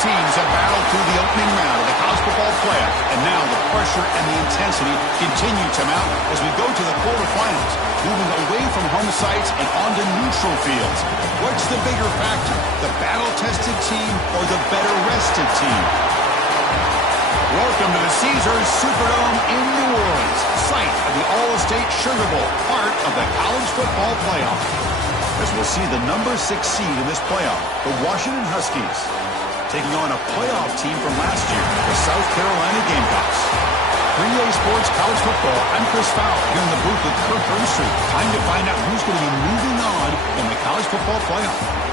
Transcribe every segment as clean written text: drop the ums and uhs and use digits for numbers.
teams have battled through the opening round of the college football playoff, and now the pressure and the intensity continue to mount as we go to the quarterfinals, moving away from home sites and onto neutral fields. What's the bigger factor, the battle-tested team or the better-rested team? Welcome to the Caesars Superdome in New Orleans, site of the All-State Sugar Bowl, part of the college football playoff. As we'll see the number 6 seed in this playoff, the Washington Huskies, taking on a playoff team from last year, the South Carolina Gamecocks. For EA Sports College Football, I'm Chris Fowler here in the booth with Kirk Herbstreit. Time to find out who's going to be moving on in the college football playoff.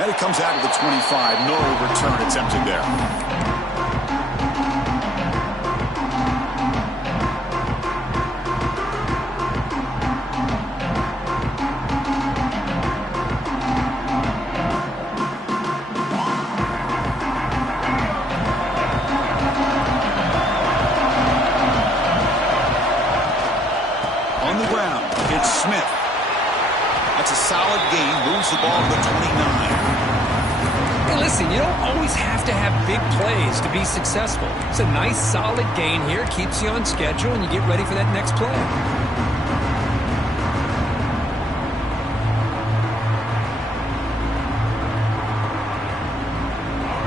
And it comes out of the 25. No return attempted there. On the ground, it's Smith. That's a solid gain. Moves the ball to the 29. Hey, listen, you don't always have to have big plays to be successful. It's a nice, solid gain here. Keeps you on schedule, and you get ready for that next play.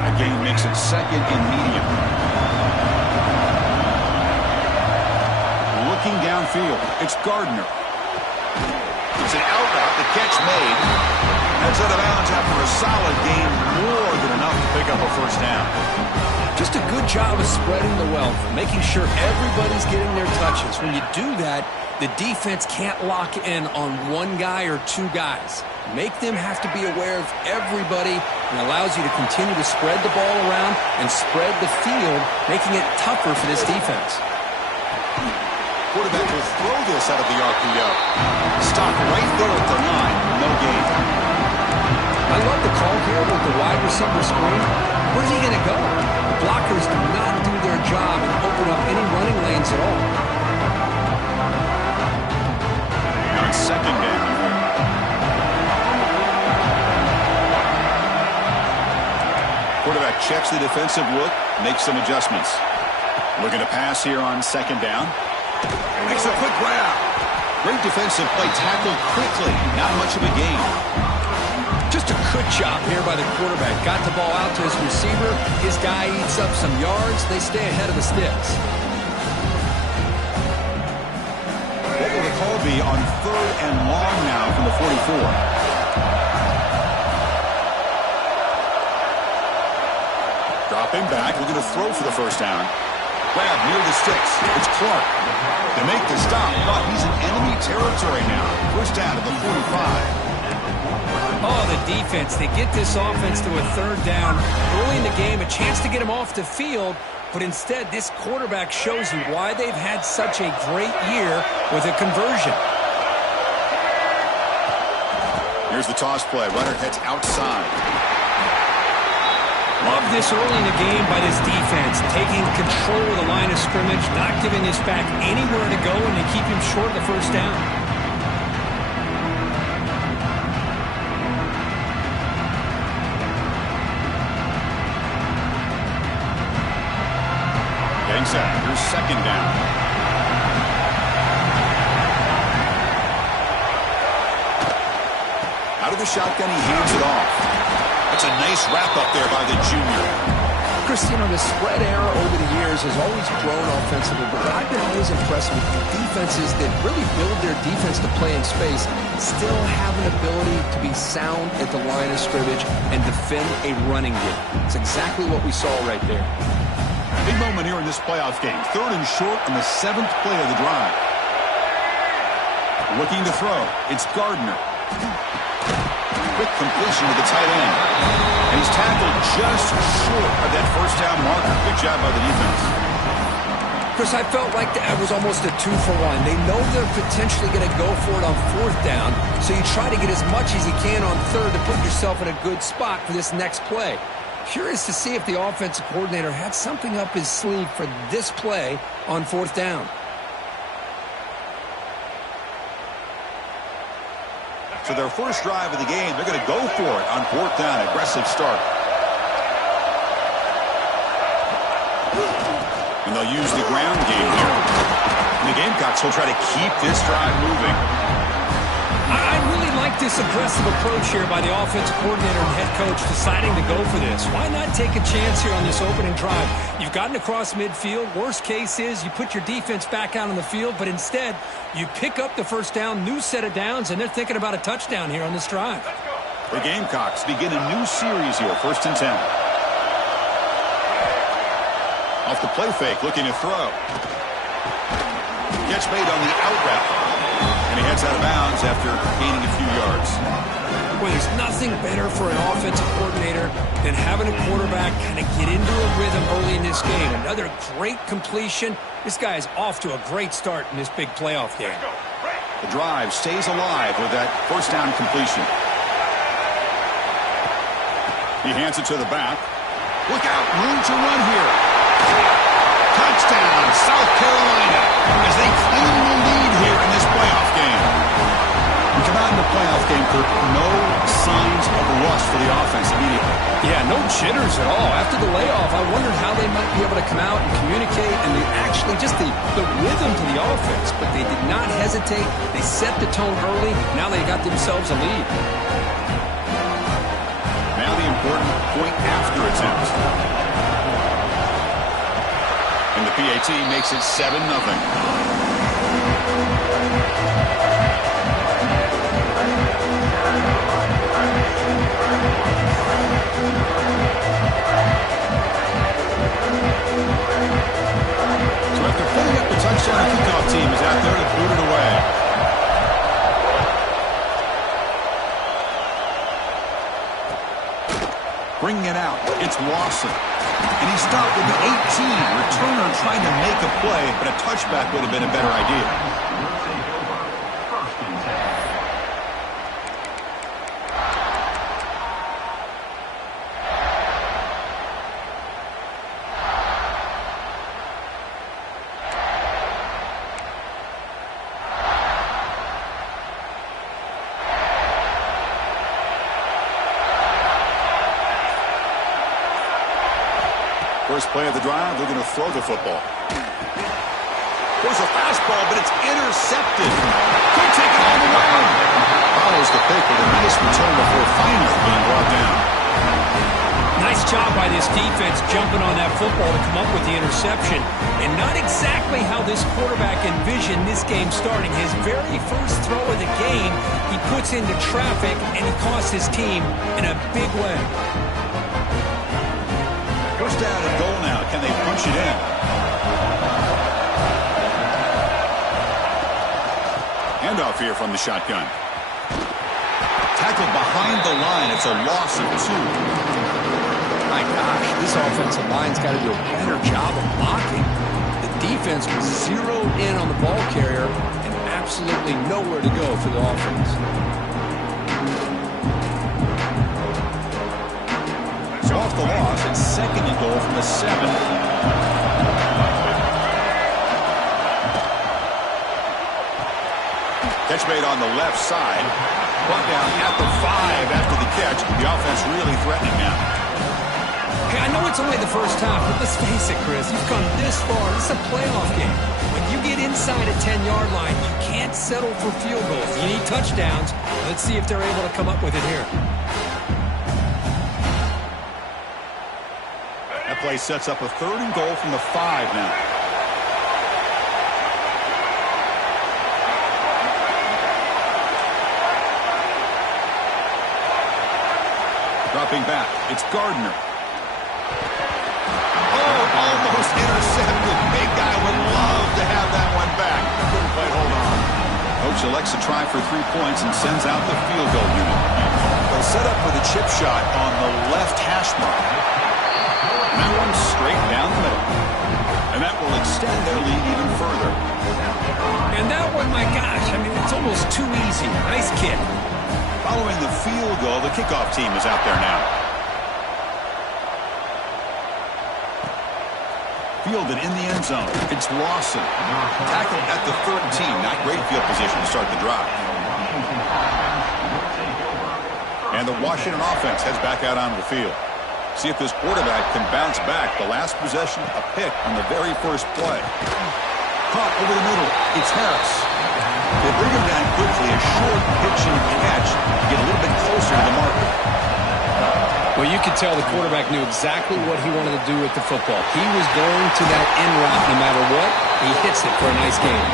That gain makes it second and medium. Looking downfield, it's Gardner. It's an out route, the catch made. Heads out of bounds after a solid gain, more than enough to pick up a first down. Just a good job of spreading the wealth, making sure everybody's getting their touches. When you do that, the defense can't lock in on one guy or two guys. Make them have to be aware of everybody, and allows you to continue to spread the ball around and spread the field, making it tougher for this defense. Quarterback will throw this out of the RPO. Stop right there at the line. No gain. I love the call here with the wide receiver screen. Where's he going to go? The blockers do not do their job and open up any running lanes at all. Now it's second down. Quarterback checks the defensive look, makes some adjustments. Looking to pass here on second down. Makes a quick grab. Great defensive play, tackled quickly. Not much of a gain. Just a good job here by the quarterback. Got the ball out to his receiver. His guy eats up some yards. They stay ahead of the sticks. What will the call be on third and long now from the 44? Dropping back, looking to throw for the first down. Grab near the sticks. It's Clark. To make the stop, but he's in enemy territory now. First down at the 45. Oh, the defense. They get this offense to a third down. Early in the game, a chance to get him off the field, but instead this quarterback shows you why they've had such a great year with a conversion. Here's the toss play. Runner heads outside. Love this early in the game by this defense, taking control of the line of scrimmage, not giving this back anywhere to go, and they keep him short of the first down. Getting set. Here's second down. Out of the shotgun, he hands it off. That's a nice wrap-up there by the junior. Chris, you know, the spread era over the years has always grown offensively, but I've been always impressed with defenses that really build their defense to play in space, still have an ability to be sound at the line of scrimmage and defend a running game. It's exactly what we saw right there. Big moment here in this playoff game. 3rd and short on the 7th play of the drive. Looking to throw. It's Gardner. Quick completion to the tight end. And he's tackled just short of that first down marker. Good job by the defense. Chris, I felt like that was almost a 2-for-1. They know they're potentially going to go for it on 4th down, so you try to get as much as you can on 3rd to put yourself in a good spot for this next play. Curious to see if the offensive coordinator had something up his sleeve for this play on 4th down. So their first drive of the game, they're going to go for it on 4th down. Aggressive start. And they'll use the ground game here. And the Gamecocks will try to keep this drive moving. I really like this aggressive approach here by the offensive coordinator and head coach deciding to go for this. Why not take a chance here on this opening drive? You've gotten across midfield. Worst case is you put your defense back out on the field, but instead you pick up the first down, new set of downs, and they're thinking about a touchdown here on this drive. The Gamecocks begin a new series here, 1st and 10. Off the play fake, looking to throw. Catch made on the out route. And he heads out of bounds after gaining a few yards. Boy, there's nothing better for an offensive coordinator than having a quarterback kind of get into a rhythm early in this game. Another great completion. This guy is off to a great start in this big playoff game. The drive stays alive with that first down completion. He hands it to the back. Look out, room to run here. Touchdown, South Carolina, as they claim the lead here in this playoff game. We come out in the playoff game, Kirk, no signs of rust for the offense immediately. Yeah, no jitters at all. After the layoff, I wondered how they might be able to come out and communicate and actually just the rhythm to the offense. But they did not hesitate. They set the tone early. Now they got themselves a lead. Now the important point after attempt. And the PAT makes it 7-0. So after putting up the touchdown, the kickoff team is out there to boot it away. Bringing it out, it's Lawson. And he stopped with the 18. Returner trying to make a play, but a touchback would have been a better idea. First play of the drive, they're going to throw the football. There's a fastball, but it's intercepted. Could take it all the way. Follows the pick with a nice return before finally being brought down. Nice job by this defense jumping on that football to come up with the interception. And not exactly how this quarterback envisioned this game starting. His very first throw of the game, he puts into traffic, and he costs his team in a big way. First down and goal now. Can they punch it in? Handoff here from the shotgun. Tackled behind the line. It's a loss of 2. My gosh, this offensive line's got to do a better job of blocking. The defense was zeroed in on the ball carrier and absolutely nowhere to go for the offense. So off the loss, it's 2nd and goal from the 7. Catch made on the left side. Brought down at the 5 after the catch. The offense really threatening now. Hey, I know it's only the first half, but let's face it, Chris. You've come this far. This is a playoff game. When you get inside a 10-yard line, you can't settle for field goals. You need touchdowns. Let's see if they're able to come up with it here. That play sets up a 3rd and goal from the 5 now. Dropping back, it's Gardner. Oh, almost intercepted. Big guy would love to have that one back. Couldn't quite hold on. Coach elects to try for 3 points and sends out the field goal unit. They'll set up for the chip shot on the left hash mark. And that one's straight down the middle. And that will extend their lead even further. And that one, my gosh, I mean, it's almost too easy. Nice kick. Following the field goal, the kickoff team is out there now. Fielded in the end zone. It's Lawson. Tackled at the 13. Not great field position to start the drive. And the Washington offense heads back out onto the field. See if this quarterback can bounce back. The last possession, a pick on the very first play. Caught over the middle. It's Harris. They bring him down quickly. A short pitch and catch to get a little bit closer to the marker. Well, you could tell the quarterback knew exactly what he wanted to do with the football. He was going to that end route no matter what. He hits it for a nice game.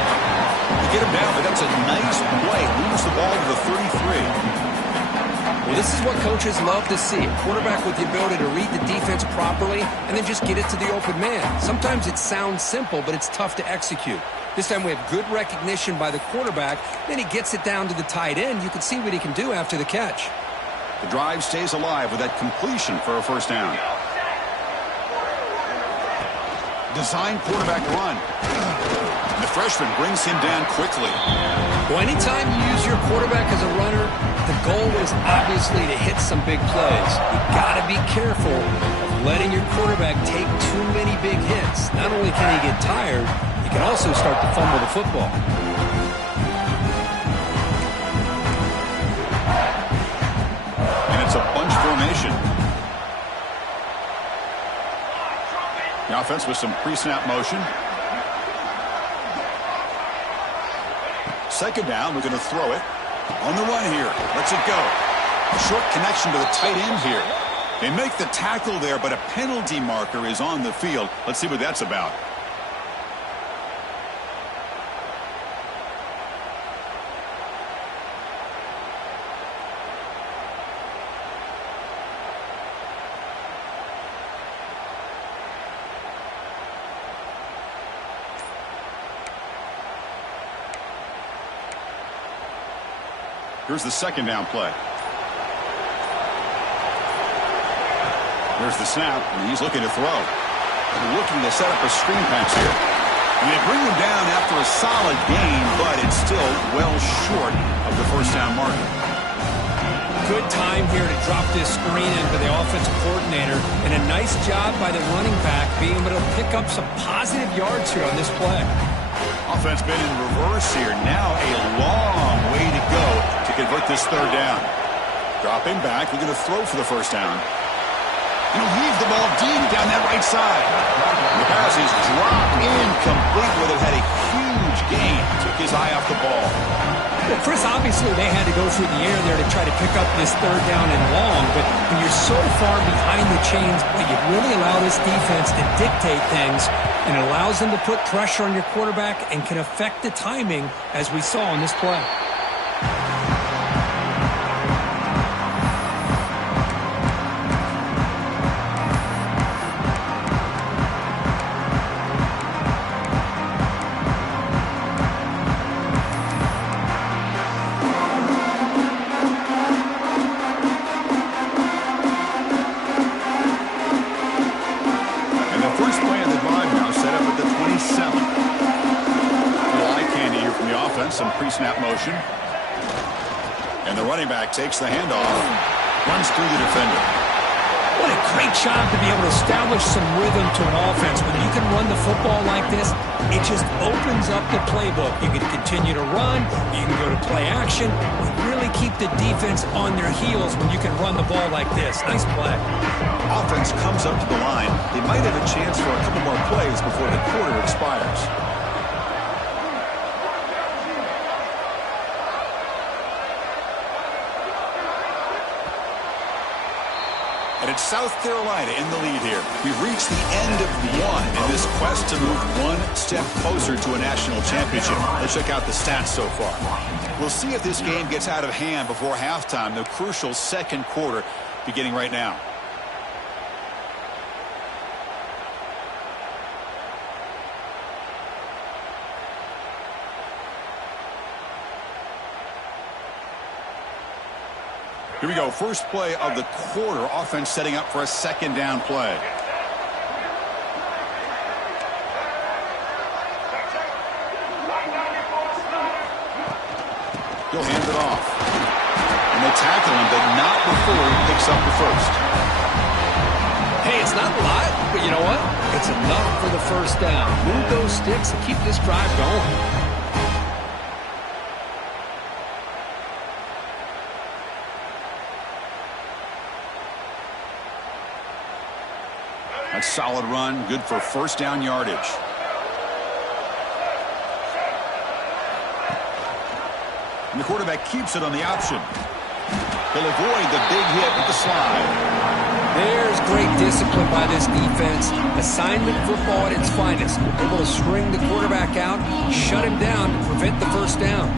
They get him down, but that's a nice play. Moves the ball to the 33. Well, this is what coaches love to see. A quarterback with the ability to read the defense properly and then just get it to the open man. Sometimes it sounds simple, but it's tough to execute. This time we have good recognition by the quarterback. Then he gets it down to the tight end. You can see what he can do after the catch. The drive stays alive with that completion for a first down. Design quarterback run. The freshman brings him down quickly. Well, anytime you use your quarterback as a runner, the goal is obviously to hit some big plays. You got to be careful of letting your quarterback take too many big hits. Not only can he get tired, he can also start to fumble the football. And it's a bunch formation. The offense with some pre-snap motion. Second down, we're going to throw it. On the run here. Let's it go. A short connection to the tight end here. They make the tackle there, but a penalty marker is on the field. Let's see what that's about. Here's the second down play. There's the snap, and he's looking to throw. They're looking to set up a screen pass here. And they bring him down after a solid gain, but it's still well short of the first down marker. Good time here to drop this screen in for the offensive coordinator, and a nice job by the running back being able to pick up some positive yards here on this play. Offense been in reverse here. Now a long way to go to convert this third down. Dropping back, looking to throw for the first down. And he'll leave the ball deep down that right side. And the pass is dropped incomplete where they had a huge gain. Took his eye off the ball. Well, Chris, obviously they had to go through the air there to try to pick up this third down and long, but when you're so far behind the chains, you really allow this defense to dictate things, and it allows them to put pressure on your quarterback and can affect the timing, as we saw on this play. Some pre-snap motion. And the running back takes the handoff, runs through the defender. What a great job to be able to establish some rhythm to an offense. When you can run the football like this, it just opens up the playbook. You can continue to run, you can go to play action, and really keep the defense on their heels when you can run the ball like this. Nice play. Offense comes up to the line. They might have a chance for a couple more plays before the quarter expires. And it's South Carolina in the lead here. We've reached the end of one in this quest to move one step closer to a national championship. Let's check out the stats so far. We'll see if this game gets out of hand before halftime, the crucial second quarter beginning right now. Here we go. First play of the quarter. Offense setting up for a second down play. He'll hand it off. And they tackle him, but not before he picks up the first. Hey, it's not a lot, but you know what? It's enough for the first down. Move those sticks and keep this drive going. A solid run, good for first down yardage. And the quarterback keeps it on the option. He'll avoid the big hit with the slide. There's great discipline by this defense. Assignment football at its finest. Able to string the quarterback out, shut him down to prevent the first down.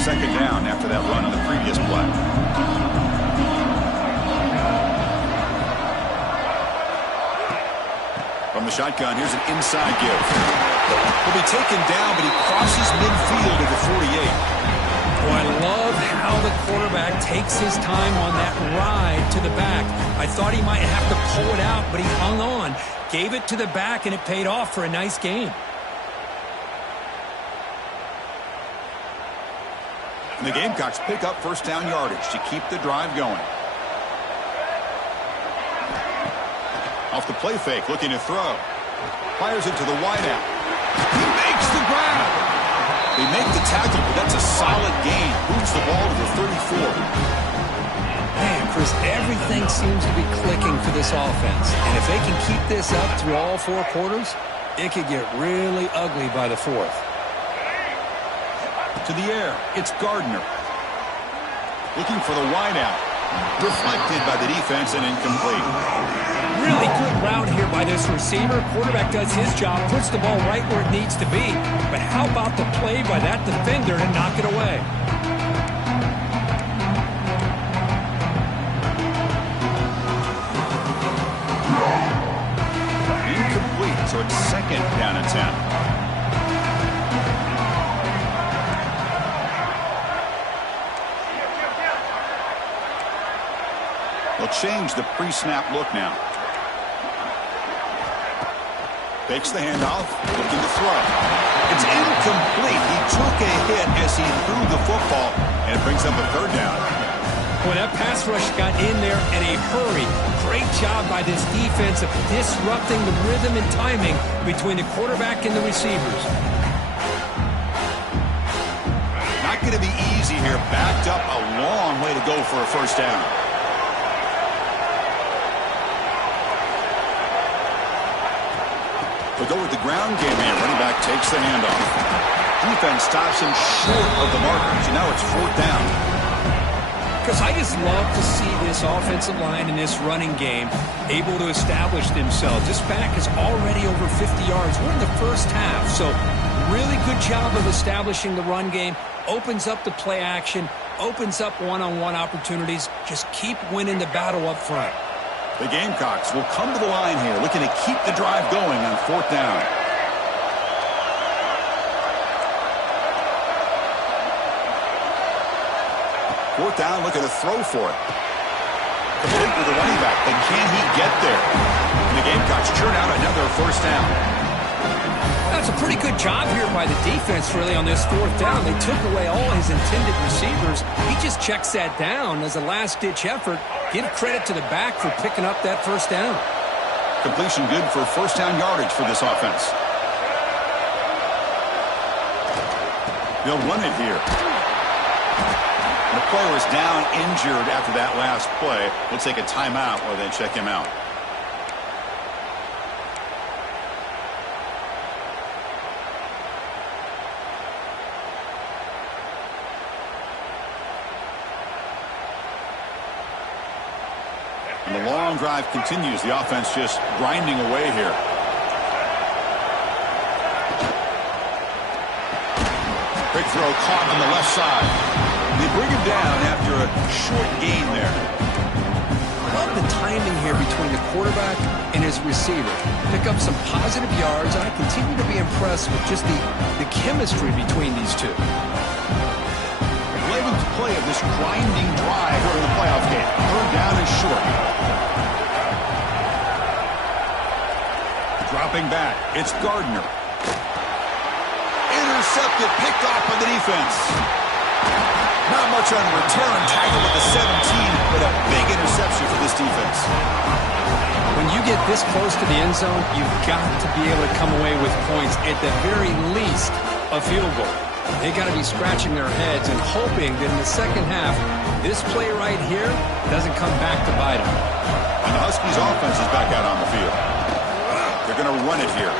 Second down after that run on the previous play. From the shotgun, here's an inside give. He'll be taken down, but he crosses midfield at the 48. Oh, I love how the quarterback takes his time on that ride to the back. I thought he might have to pull it out, but he hung on, gave it to the back, and it paid off for a nice gain. And the Gamecocks pick up first down yardage to keep the drive going. Off the play fake, looking to throw. Fires it to the wideout. He makes the grab. They make the tackle, but that's a solid gain. Moves the ball to the 34. Man, Chris, everything seems to be clicking for this offense. And if they can keep this up through all four quarters, it could get really ugly by the fourth. To the air, it's Gardner. Looking for the wideout. Deflected by the defense and incomplete. Really good route here by this receiver. Quarterback does his job, puts the ball right where it needs to be. But how about the play by that defender to knock it away? Incomplete, so it's second down and 10. They'll change the pre-snap look now. Fakes the handoff, looking to throw. It's incomplete. He took a hit as he threw the football, and it brings up a third down. Well, that pass rush got in there in a hurry. Great job by this defense of disrupting the rhythm and timing between the quarterback and the receivers. Not going to be easy here. Backed up a long way to go for a first down. They'll go with the ground game here. Running back takes the handoff. Defense stops him short of the marker. So now it's fourth down. Because I just love to see this offensive line and this running game able to establish themselves. This back is already over 50 yards. We're in the first half. So really good job of establishing the run game. Opens up the play action. Opens up one-on-one opportunities. Just keep winning the battle up front. The Gamecocks will come to the line here, looking to keep the drive going on fourth down. Fourth down, looking to throw for it. Complete with the running back, but can he get there? And the Gamecocks churn out another first down. That's a pretty good job here by the defense, really, on this fourth down. They took away all his intended receivers. He just checks that down as a last-ditch effort. Give credit to the back for picking up that first down. Completion good for first down yardage for this offense. They'll run it here. The player is down injured after that last play. We'll take a timeout while they check him out. And the long drive continues. The offense just grinding away here. Big throw caught on the left side. They bring him down after a short gain there. Love the timing here between the quarterback and his receiver. Pick up some positive yards, and I continue to be impressed with just the chemistry between these two. The 11th play of this grinding drive here in the playoff game. Third down and short. Dropping back, it's Gardner. Intercepted, picked off by the defense. Not much on return, tackled at the 17, but a big interception for this defense. When you get this close to the end zone, you've got to be able to come away with points, at the very least, a field goal. They got to be scratching their heads and hoping that in the second half, this play right here doesn't come back to bite them. And the Huskies offense is back out on the field. They're going to run it here.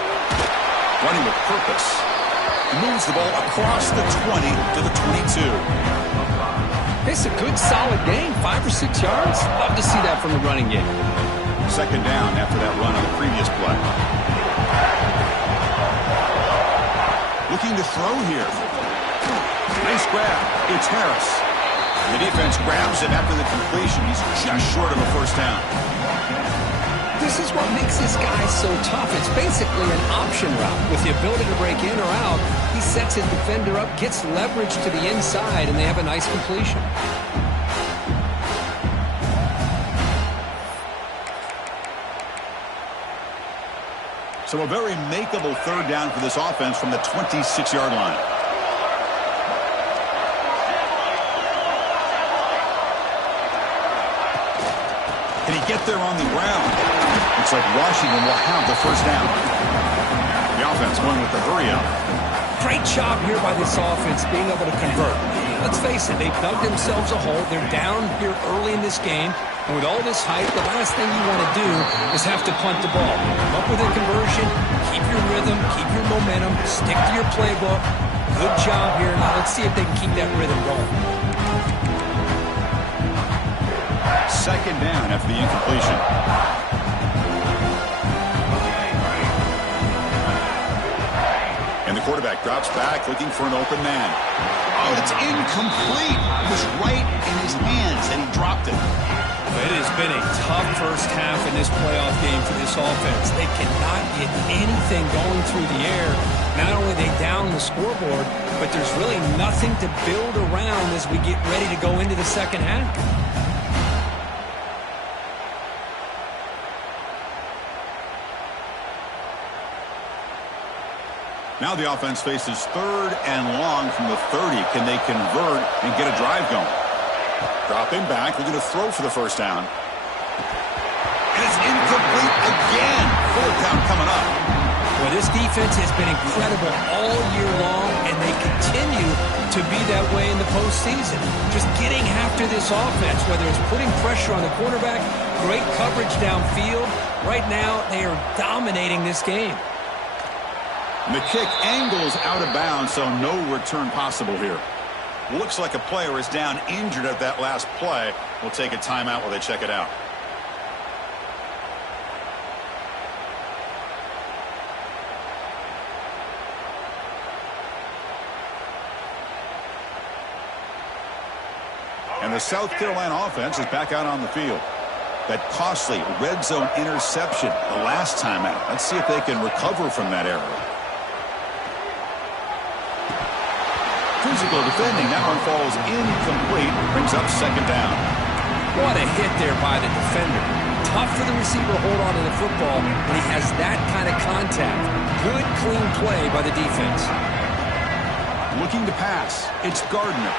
Running with purpose. He moves the ball across the 20 to the 22. It's a good, solid game. 5 or 6 yards. Love to see that from the running game. Second down after that run on the previous play. Looking to throw here. Nice grab. It's Harris. The defense grabs him after the completion. He's just short of a first down. This is what makes this guy so tough. It's basically an option route. With the ability to break in or out, he sets his defender up, gets leverage to the inside, and they have a nice completion. So a very makeable third down for this offense from the 26-yard line. Can he get there on the ground? Looks like Washington will have the first down. The offense going with the hurry up. Great job here by this offense being able to convert. Let's face it, they've dug themselves a hole. They're down here early in this game. And with all this hype, the last thing you want to do is have to punt the ball. Come up with a conversion, keep your rhythm, keep your momentum, stick to your playbook. Good job here. Now let's see if they can keep that rhythm going. Second down after the incompletion. And the quarterback drops back looking for an open man. Oh, it's incomplete. It was right in his hands and he dropped it. It has been a tough first half in this playoff game for this offense. They cannot get anything going through the air. Not only are they down the scoreboard, but there's really nothing to build around as we get ready to go into the second half. Now the offense faces third and long from the 30. Can they convert and get a drive going? Dropping back, looking to throw for the first down. And it's incomplete again. Fourth down coming up. Well, this defense has been incredible all year long, and they continue to be that way in the postseason. Just getting after this offense, whether it's putting pressure on the quarterback, great coverage downfield. Right now, they are dominating this game. And the kick angles out of bounds, so no return possible here. Looks like a player is down injured at that last play. We'll take a timeout while they check it out. And the South Carolina offense is back out on the field. That costly red zone interception the last time out. Let's see if they can recover from that error. Physical defending. That one falls incomplete. Brings up second down. What a hit there by the defender. Tough for the receiver to hold on to the football when he has that kind of contact. Good, clean play by the defense. Looking to pass. It's Gardner.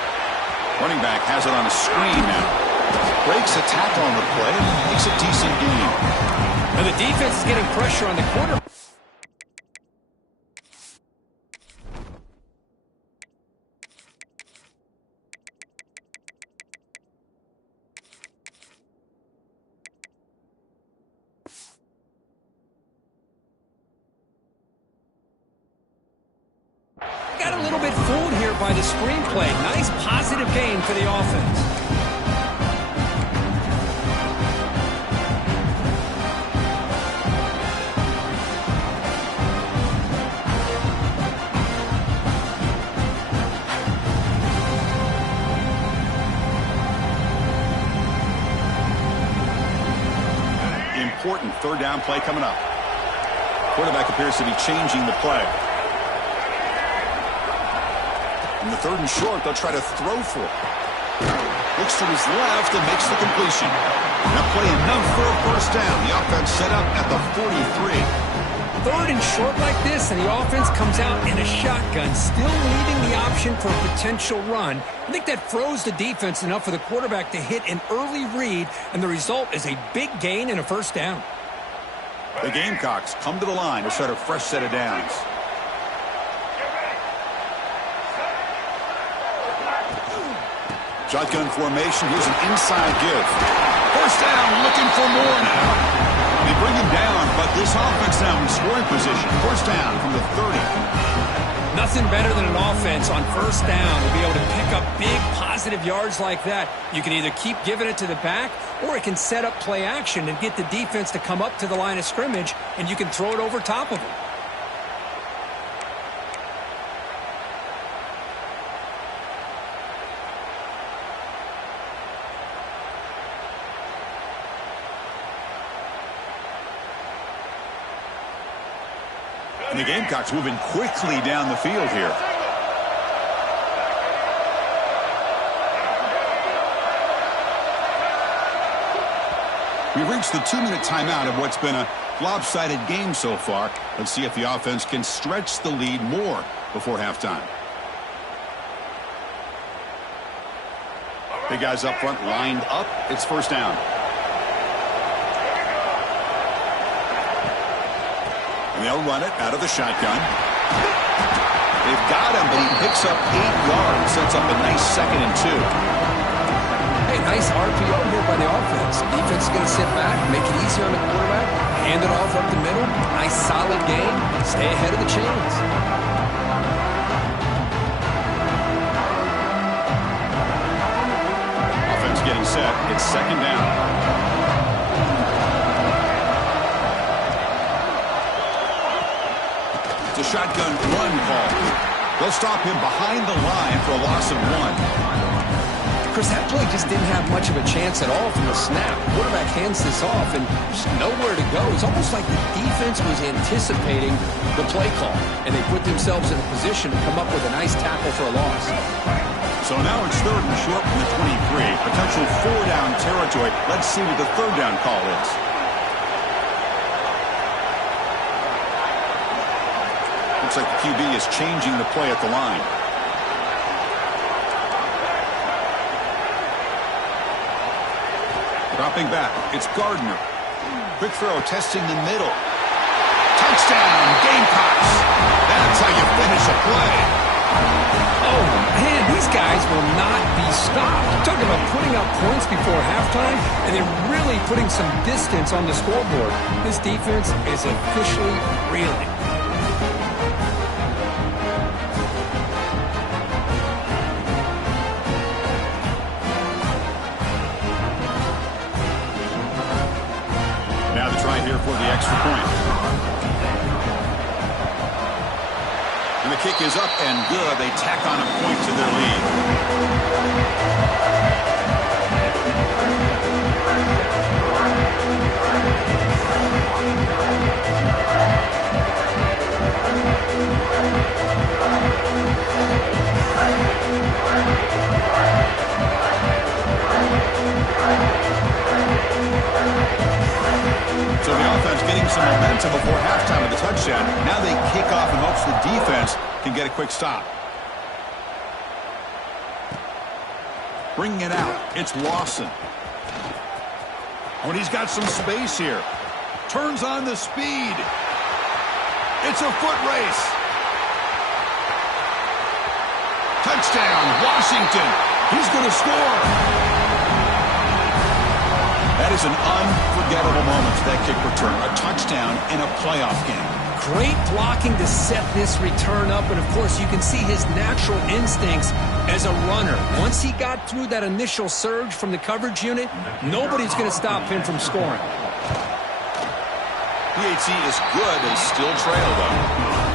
Running back has it on a screen now. Breaks a tackle on the play. Makes a decent gain. And the defense is getting pressure on the quarterback. Got a little bit fooled here by the screenplay. Nice positive gain for the offense. third down play coming up. Quarterback appears to be changing the play. In the third and short, they'll try to throw for it. Looks to his left and makes the completion. That play enough for a first down. The offense set up at the 43. Third and short like this, and the offense comes out in a shotgun, still leaving the option for a potential run. I think that froze the defense enough for the quarterback to hit an early read, and the result is a big gain and a first down. The Gamecocks come to the line to start a fresh set of downs. Shotgun formation. Here's an inside give. First down, looking for more now. They bring him down, but this offense now in scoring position. First down from the 30. Nothing better than an offense on first down to be able to pick up big positive yards like that. You can either keep giving it to the back, or it can set up play action and get the defense to come up to the line of scrimmage, and you can throw it over top of them. And the Gamecocks moving quickly down the field here. We've reached the 2-minute timeout of what's been a lopsided game so far. Let's see if the offense can stretch the lead more before halftime. Big guys up front lined up. It's first down. And they'll run it out of the shotgun. They've got him, but he picks up 8 yards. Sets up a nice 2nd and 2. Hey, nice RPO here by the offense. Defense is going to sit back, make it easy on the quarterback, hand it off up the middle. Nice solid game. Stay ahead of the chains. Offense getting set. It's 2nd down. It's a shotgun run call. They'll stop him behind the line for a loss of 1. Chris, that play just didn't have much of a chance at all from the snap. Quarterback hands this off, and there's nowhere to go. It's almost like the defense was anticipating the play call, and they put themselves in a position to come up with a nice tackle for a loss. So now it's 3rd and short from the 23. Potential 4-down territory. Let's see what the 3rd down call is. Looks like the QB is changing the play at the line. Dropping back, it's Gardner. Quick throw, testing the middle. Touchdown, Gamecocks. That's how you finish a play. Oh, man, these guys will not be stopped. I'm talking about putting up points before halftime, and then really putting some distance on the scoreboard. This defense is officially reeling. Here for the extra point. And the kick is up and good. They tack on a point to their So the offense getting some momentum before halftime of the touchdown. Now they kick off in hopes the defense can get a quick stop. Bringing it out, it's Lawson. Oh, and he's got some space here. Turns on the speed. It's a foot race. Touchdown, Washington. He's going to score. That is an unforgettable moment for that kick return. A touchdown in a playoff game. Great blocking to set this return up, and of course you can see his natural instincts as a runner. Once he got through that initial surge from the coverage unit, nobody's going to stop him from scoring. PAT is good. They still trail, though.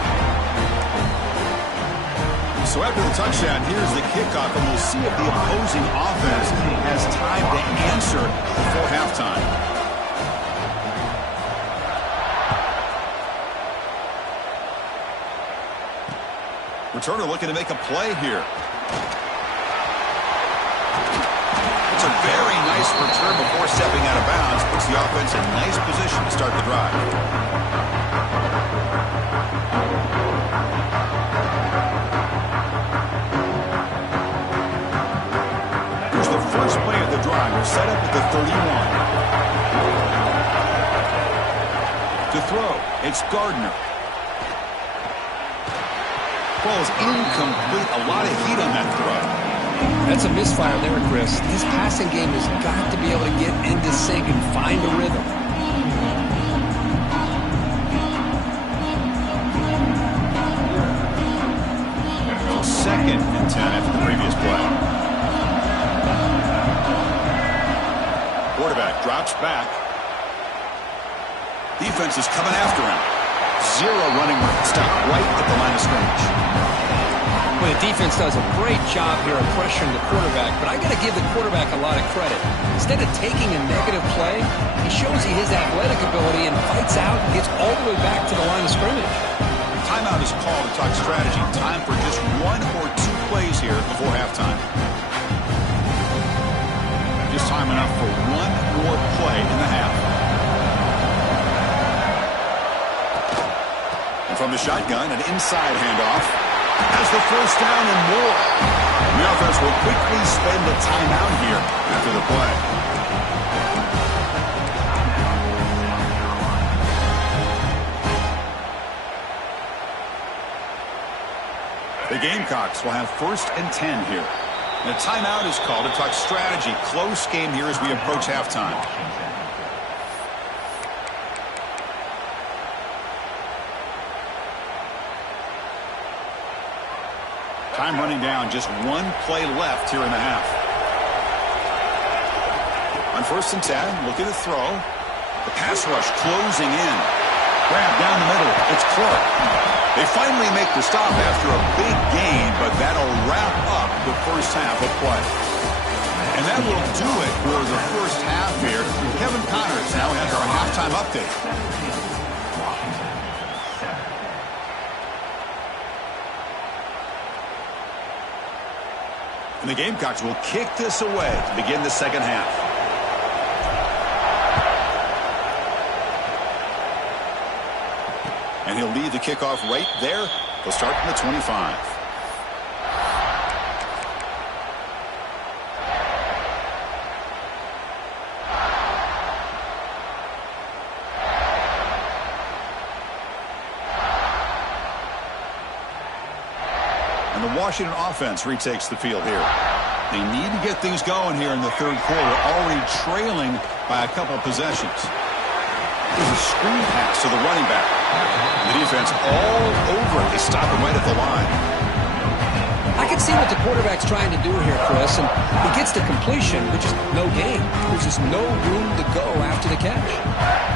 So after the touchdown, here's the kickoff, and we'll see if the opposing offense has time to answer before halftime. Returner looking to make a play here. It's a very nice return before stepping out of bounds. Puts the offense in nice position to start the drive. Here's the first play of the drive. We're set up at the 31. To throw, it's Gardner. Ball is incomplete. A lot of heat on that throw. That's a misfire there, Chris. This passing game has got to be able to get into sync and find a rhythm. Second and 10 after the previous play. Quarterback drops back. Defense is coming after him. Zero running room. Stop right at the line of scrimmage. Well, the defense does a great job here of pressuring the quarterback, but I got to give the quarterback a lot of credit. Instead of taking a negative play, he shows his athletic ability and fights out and gets all the way back to the line of scrimmage. Timeout is called to talk strategy. Time for just one or two plays here before halftime. Just time enough for one more play in the half. And from the shotgun, an inside handoff. Has the first down and more. The offense will quickly spend a timeout here after the play. The Gamecocks will have 1st and 10 here. And a timeout is called to talk strategy. Close game here as we approach halftime. Time running down, just one play left here in the half. On 1st and 10, looking to throw. The pass rush closing in. Grab down the middle. It's Clark. They finally make the stop after a big gain, but that'll wrap up the first half of play. And that will do it for the first half here. Kevin Connors now has our halftime update. And the Gamecocks will kick this away to begin the second half. And he'll lead the kickoff right there. He'll start from the 25. And the Washington offense retakes the field here. They need to get things going here in the third quarter, already trailing by a couple of possessions. There's a screen pass to the running back. The defense all over it. They stop him right at the line. I can see what the quarterback's trying to do here, Chris, and he gets the completion, but just no gain. There's just no room to go after the catch.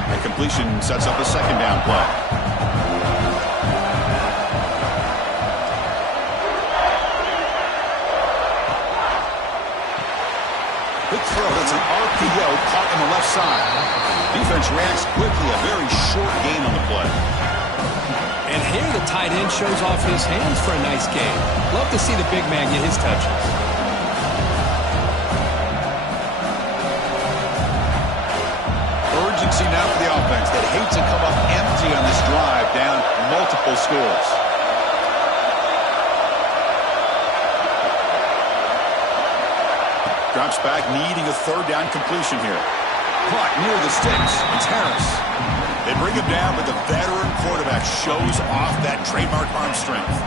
And completion sets up a second down play. Good throw. That's an RPO caught on the left side. Defense reacts quickly. A very short gain on the play. And here the tight end shows off his hands for a nice game. Love to see the big man get his touches. Urgency now for the offense. They'd hate to come up empty on this drive, down multiple scores. Drops back, needing a third down completion here. Caught near the sticks. It's Harris. They bring him down, but the veteran quarterback shows off that trademark arm strength.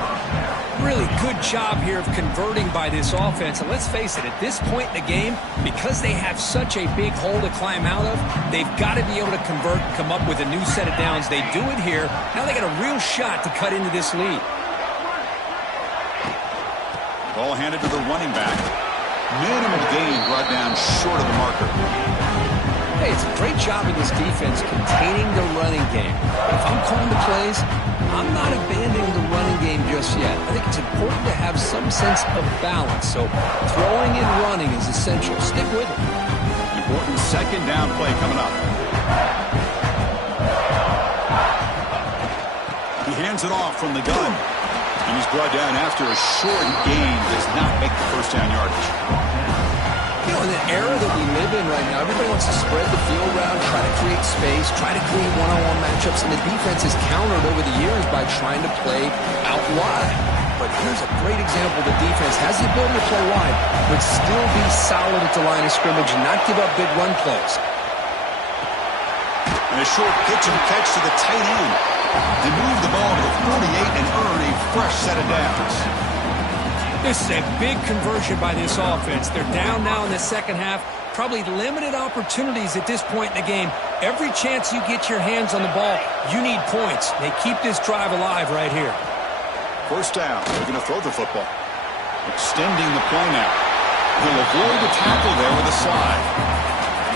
Really good job here of converting by this offense. And let's face it, at this point in the game, because they have such a big hole to climb out of, they've got to be able to convert and come up with a new set of downs. They do it here. Now they got a real shot to cut into this lead. Ball handed to the running back. Minimal gain brought down short of the marker. Hey, it's a great job of this defense containing the running game. But if I'm calling the plays, I'm not abandoning the running game just yet. I think it's important to have some sense of balance. So throwing and running is essential. Stick with it. Important second down play coming up. He hands it off from the gun. And he's brought down after a short gain. Does not make the first down yardage. You know, in the era that we live in right now, everybody wants to spread the field around, try to create space, try to create one-on-one matchups, and the defense has countered over the years by trying to play out wide. But here's a great example. The defense has the ability to play wide, but still be solid at the line of scrimmage and not give up big run plays. And a short pitch and catch to the tight end. They move the ball to the 48 and earn a fresh set of downs. This is a big conversion by this offense. They're down now in the second half. Probably limited opportunities at this point in the game. Every chance you get your hands on the ball, you need points. They keep this drive alive right here. First down. They're going to throw the football. Extending the play now. He'll avoid the tackle there with a slide.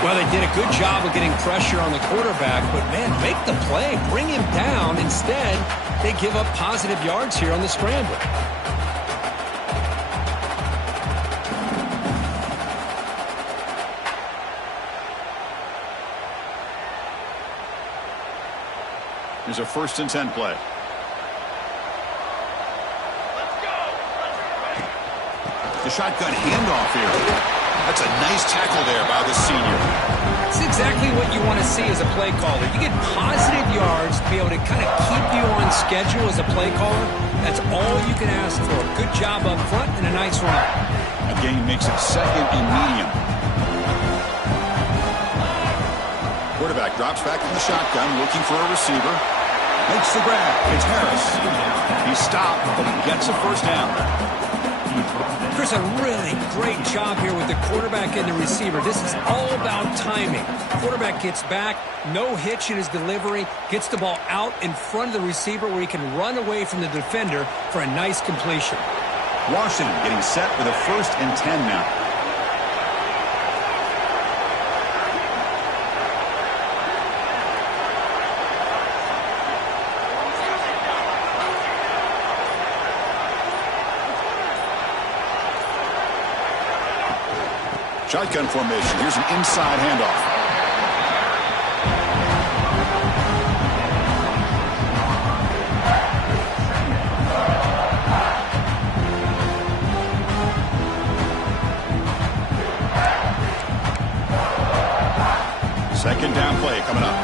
Well, they did a good job of getting pressure on the quarterback, but, man, make the play. Bring him down. Instead, they give up positive yards here on the scramble. Here's a 1st and 10 play. The shotgun handoff here. That's a nice tackle there by the senior. It's exactly what you want to see as a play caller. You get positive yards to be able to kind of keep you on schedule as a play caller. That's all you can ask for. Good job up front and a nice run. A gain makes it 2nd and medium. Quarterback drops back in the shotgun, looking for a receiver. Makes the grab. It's Harris. He's stopped, but he gets a first down. Chris, a really great job here with the quarterback and the receiver. This is all about timing. Quarterback gets back, no hitch in his delivery, gets the ball out in front of the receiver where he can run away from the defender for a nice completion. Washington getting set with a 1st and 10 now. Shotgun formation. Here's an inside handoff. Second down play coming up.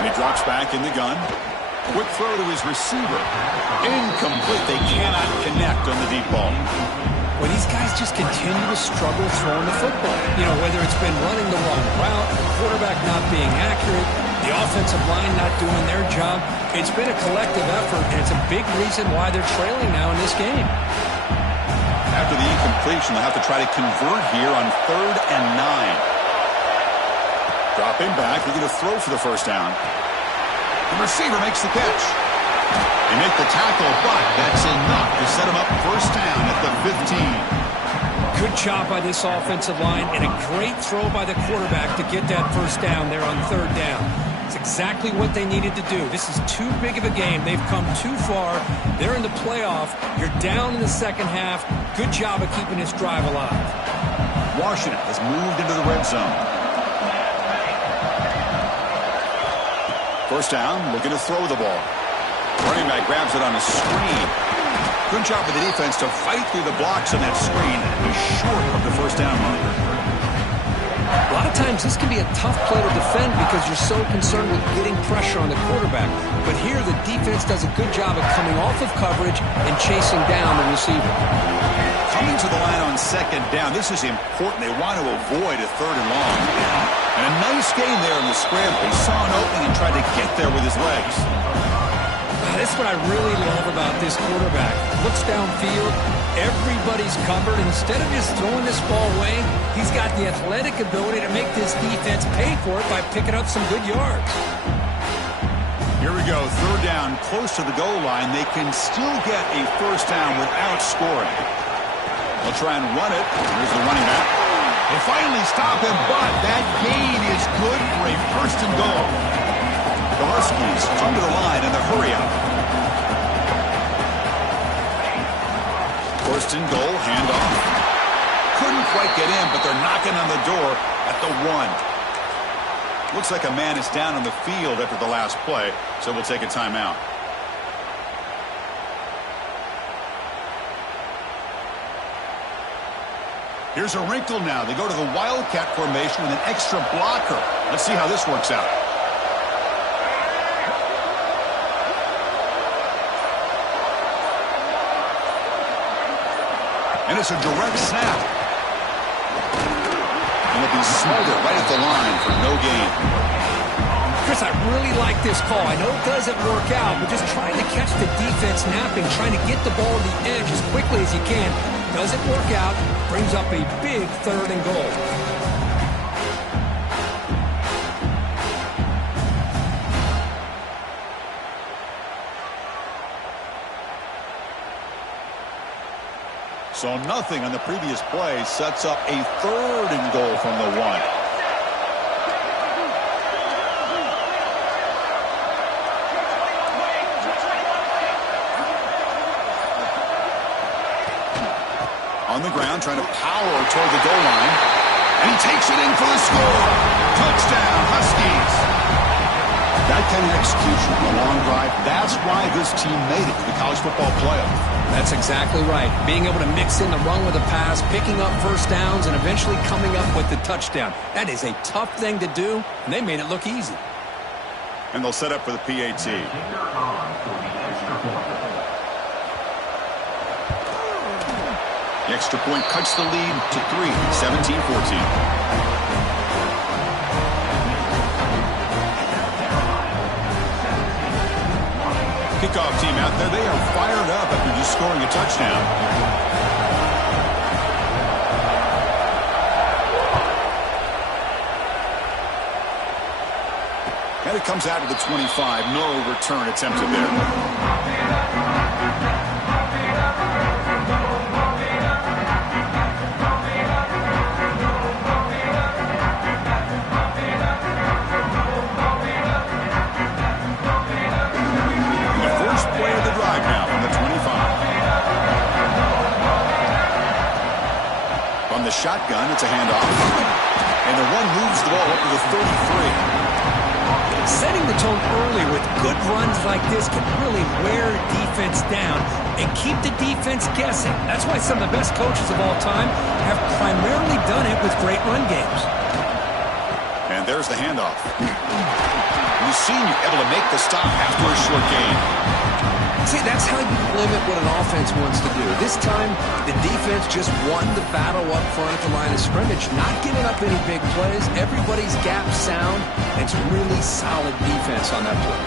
And he drops back in the gun. Quick throw to his receiver. Incomplete. They cannot connect on the deep ball. Well, these guys just continue to struggle throwing the football. You know, whether it's been running the wrong route, the quarterback not being accurate, the offensive line not doing their job. It's been a collective effort, and it's a big reason why they're trailing now in this game. After the incompletion, they'll have to try to convert here on 3rd and 9. Dropping back, looking to throw for the first down. The receiver makes the catch. They make the tackle, but that's enough to set him up first down at the 15. Good job by this offensive line and a great throw by the quarterback to get that first down there on 3rd down. It's exactly what they needed to do. This is too big of a game. They've come too far. They're in the playoff. You're down in the second half. Good job of keeping this drive alive. Washington has moved into the red zone. First down, looking to throw the ball. Running back grabs it on a screen. Good job of the defense to fight through the blocks on that screen. He's short of the first down marker. A lot of times this can be a tough play to defend because you're so concerned with getting pressure on the quarterback. But here the defense does a good job of coming off of coverage and chasing down the receiver. Coming to the line on 2nd down, this is important. They want to avoid a 3rd and long. And a nice gain there in the scramble. He saw an opening and tried to get there with his legs. That's what I really love about this quarterback. Looks downfield, everybody's covered. Instead of just throwing this ball away, he's got the athletic ability to make this defense pay for it by picking up some good yards. Here we go, 3rd down, close to the goal line. They can still get a first down without scoring. They'll try and run it. Here's the running back. They finally stop him, but that gain is good for a 1st and goal. The Huskies come to the line in the hurry up. 1st and goal, handoff. Couldn't quite get in, but they're knocking on the door at the 1. Looks like a man is down on the field after the last play, so we'll take a timeout. Here's a wrinkle now. They go to the Wildcat formation with an extra blocker. Let's see how this works out. And it's a direct snap. And it'll be smothered right at the line for no gain. Chris, I really like this call. I know it doesn't work out, but just trying to catch the defense napping, trying to get the ball to the edge as quickly as you can. Doesn't work out, brings up a big 3rd and goal. So nothing on the previous play sets up a 3rd and goal from the 1. On the ground, trying to power toward the goal line. And he takes it in for the score. Touchdown, Huskies. That kind of execution on the long drive, that's why this team made it to the college football playoff. That's exactly right. Being able to mix in the run with a pass, picking up first downs, and eventually coming up with the touchdown. That is a tough thing to do, and they made it look easy. And they'll set up for the PAT. The extra point cuts the lead to 3, 17-14. Kickoff team out there. They are fired up after just scoring a touchdown. And it comes out of the 25. No return attempted there. The shotgun, it's a handoff. And the one moves the ball up to the 33. Setting the tone early with good runs like this can really wear defense down and keep the defense guessing. That's why some of the best coaches of all time have primarily done it with great run games. And there's the handoff. The senior able to make the stop after a short gain. See, that's how you limit what an offense wants to do. This time, the defense just won the battle up front at the line of scrimmage, not giving up any big plays. Everybody's gap sound. It's really solid defense on that play.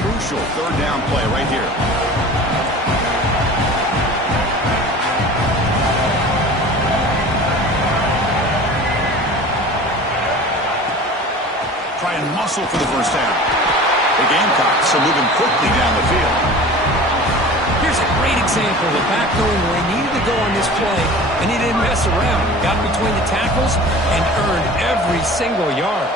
Crucial 3rd down play right here. Try and muscle for the first down. The Gamecocks are moving quickly down the field. Here's a great example of the back knowing where he needed to go on this play, and he didn't mess around. Got between the tackles and earned every single yard.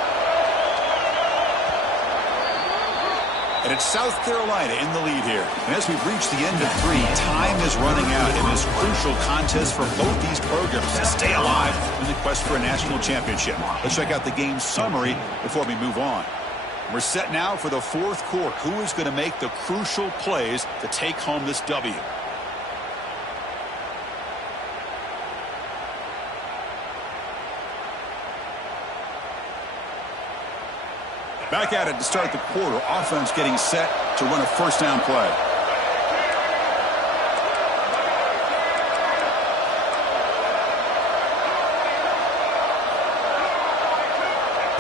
And it's South Carolina in the lead here. And as we've reached the end of 3, time is running out in this crucial contest for both these programs to stay alive in the quest for a national championship. Let's check out the game summary before we move on. We're set now for the 4th quarter. Who is going to make the crucial plays to take home this W? Back at it to start the quarter. Offense getting set to run a first down play.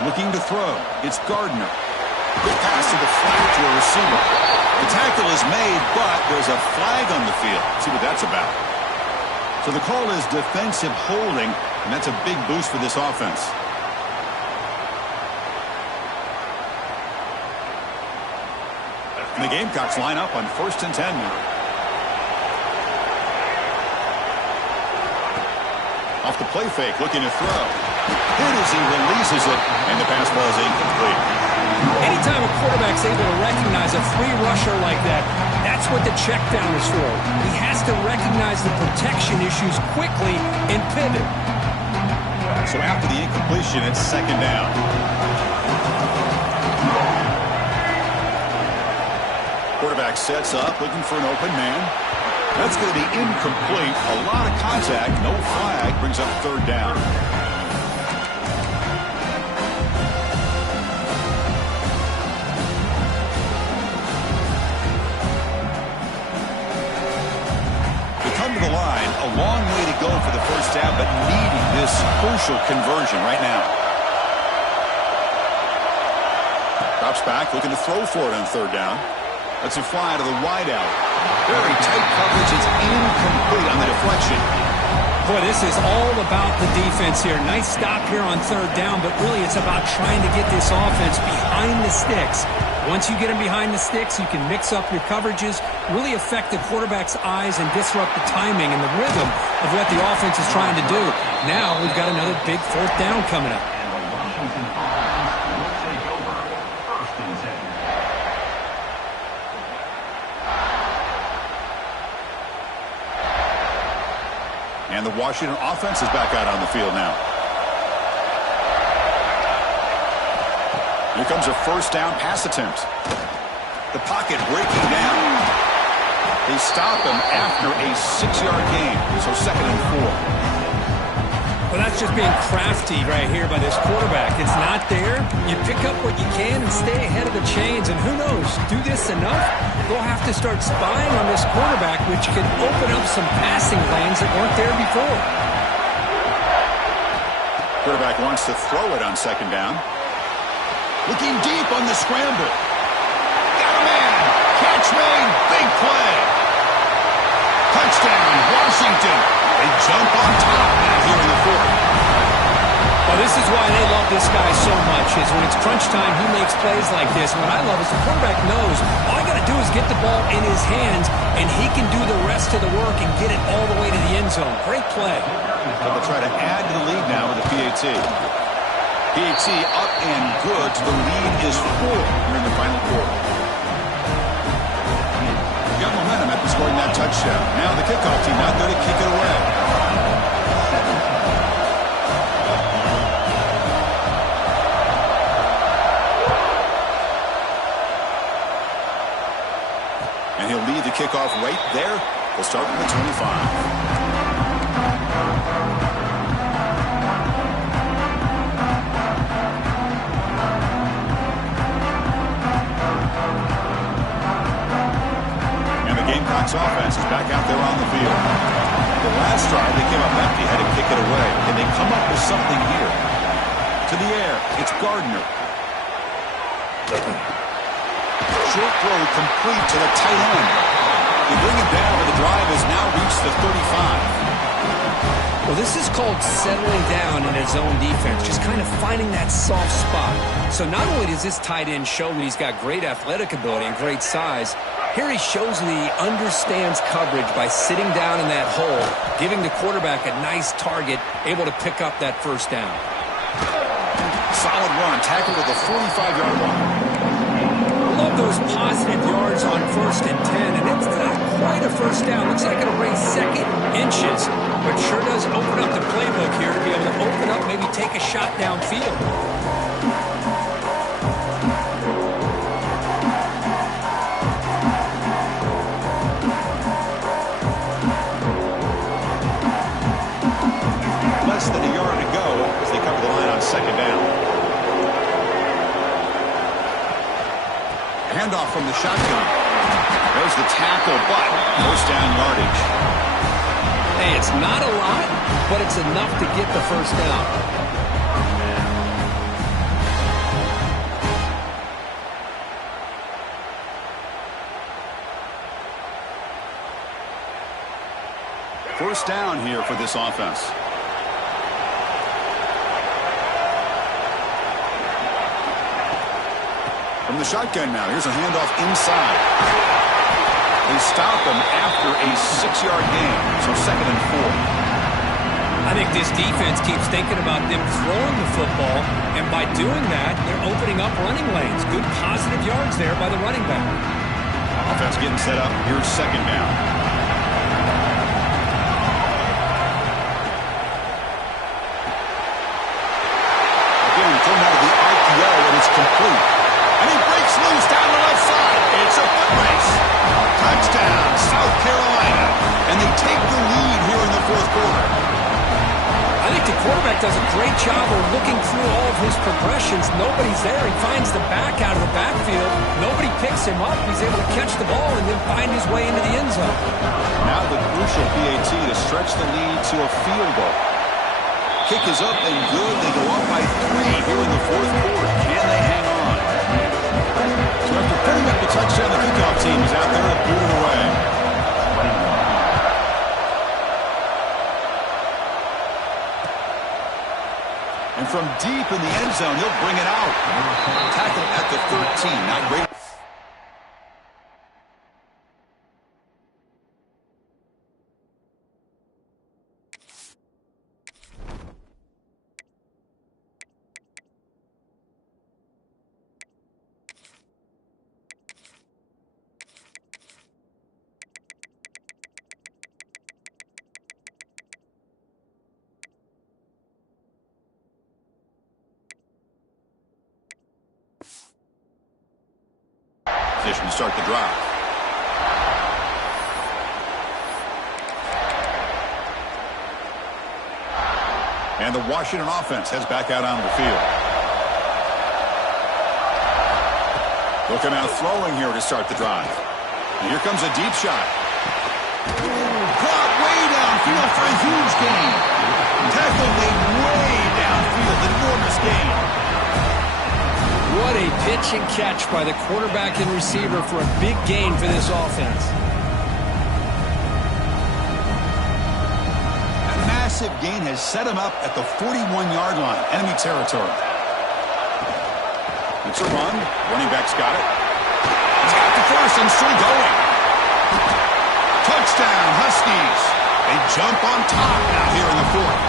Looking to throw. It's Gardner. Good pass to the flat to a receiver. The tackle is made, but there's a flag on the field. Let's see what that's about. So the call is defensive holding, and that's a big boost for this offense. And the Gamecocks line up on 1st and 10 now. Off the play fake, looking to throw. Here it is, he releases it, and the pass ball is incomplete. Anytime a quarterback's able to recognize a free rusher like that, that's what the check down is for. He has to recognize the protection issues quickly and pivot. So after the incompletion, it's 2nd down. Quarterback sets up, looking for an open man. That's going to be incomplete. A lot of contact, no flag, brings up third down. To come to the line, a long way to go for the first down, but needing this crucial conversion right now. Drops back, looking to throw for it on third down. That's a fly to the wideout. Very tight coverage. It's incomplete on the deflection. Boy, this is all about the defense here. Nice stop here on third down, but really it's about trying to get this offense behind the sticks. Once you get them behind the sticks, you can mix up your coverages, really affect the quarterback's eyes and disrupt the timing and the rhythm of what the offense is trying to do. Now we've got another big fourth down coming up. And the Washington offense is back out on the field now. Here comes a first down pass attempt. The pocket breaking down. They stop him after a 6-yard gain. So 2nd and 4. Well, that's just being crafty right here by this quarterback. It's not there. You pick up what you can and stay ahead of the chains. And who knows, do this enough, they'll have to start spying on this quarterback, which can open up some passing lanes that weren't there before. Quarterback wants to throw it on 2nd down. Looking deep on the scramble. Got a man. Catch made. Big play. Touchdown, Washington. They jump on top now here in the 4th. Well, this is why they love this guy so much, is when it's crunch time, he makes plays like this. And what I love is the quarterback knows all I got to do is get the ball in his hands, and he can do the rest of the work and get it all the way to the end zone. Great play. So they'll try to add to the lead now with the PAT. PAT up and good. The lead is 4 here in the final quarter. Got momentum after scoring that touchdown. Now the kickoff team out there to kick it away. And he'll lead the kickoff right there. They'll start from the 25. Gamecocks offense is back out there on the field. The last drive, they came up empty, had to kick it away. Can they come up with something here? To the air, it's Gardner. Short throw complete to the tight end. They bring him down, but the drive has now reached the 35. Well, this is called settling down in his own defense, just kind of finding that soft spot. So not only does this tight end show that he's got great athletic ability and great size, here he shows that he understands coverage by sitting down in that hole, giving the quarterback a nice target, able to pick up that first down. Solid run, tackled at the 45-yard line. I love those positive yards on 1st and 10, and it's not quite a first down. Looks like it'll raise 2nd inches, but sure does open up the playbook here to be able to open up, maybe take a shot downfield. Less than a yard to go as they cover the line on 2nd down. Handoff from the shotgun. There's the tackle, but first down yardage. Hey, it's not a lot, but it's enough to get the first down. First down here for this offense. From the shotgun now, here's a handoff inside. They stop him after a 6-yard gain, so 2nd and 4. I think this defense keeps thinking about them throwing the football, and by doing that, they're opening up running lanes. Good positive yards there by the running back. Offense getting set up. Here's 2nd down. Again, thrown out of the RPO, and it's complete. And he breaks loose down the left side. It's a foot race. Carolina. And they take the lead here in the fourth quarter. I think the quarterback does a great job of looking through all of his progressions. Nobody's there. He finds the back out of the backfield. Nobody picks him up. He's able to catch the ball and then find his way into the end zone. Now the crucial PAT to stretch the lead to a field goal. Kick is up and good. They go up by 3 here in the fourth quarter. Can they hang on? So after putting up the touchdown, the kickoff team is out there to boot it away. And from deep in the end zone, he'll bring it out. Tackle at the 13. Not great. Position to start the drive. And the Washington offense heads back out onto the field. Looking out throwing here to start the drive. And here comes a deep shot. Caught way downfield for a huge gain. Tackled way downfield. Enormous gain. What a pitch and catch by the quarterback and receiver for a big gain for this offense. That massive gain has set him up at the 41-yard line, enemy territory. It's a run. Running back's got it. He's got the first and still going. Touchdown, Huskies. They jump on top now here in the fourth.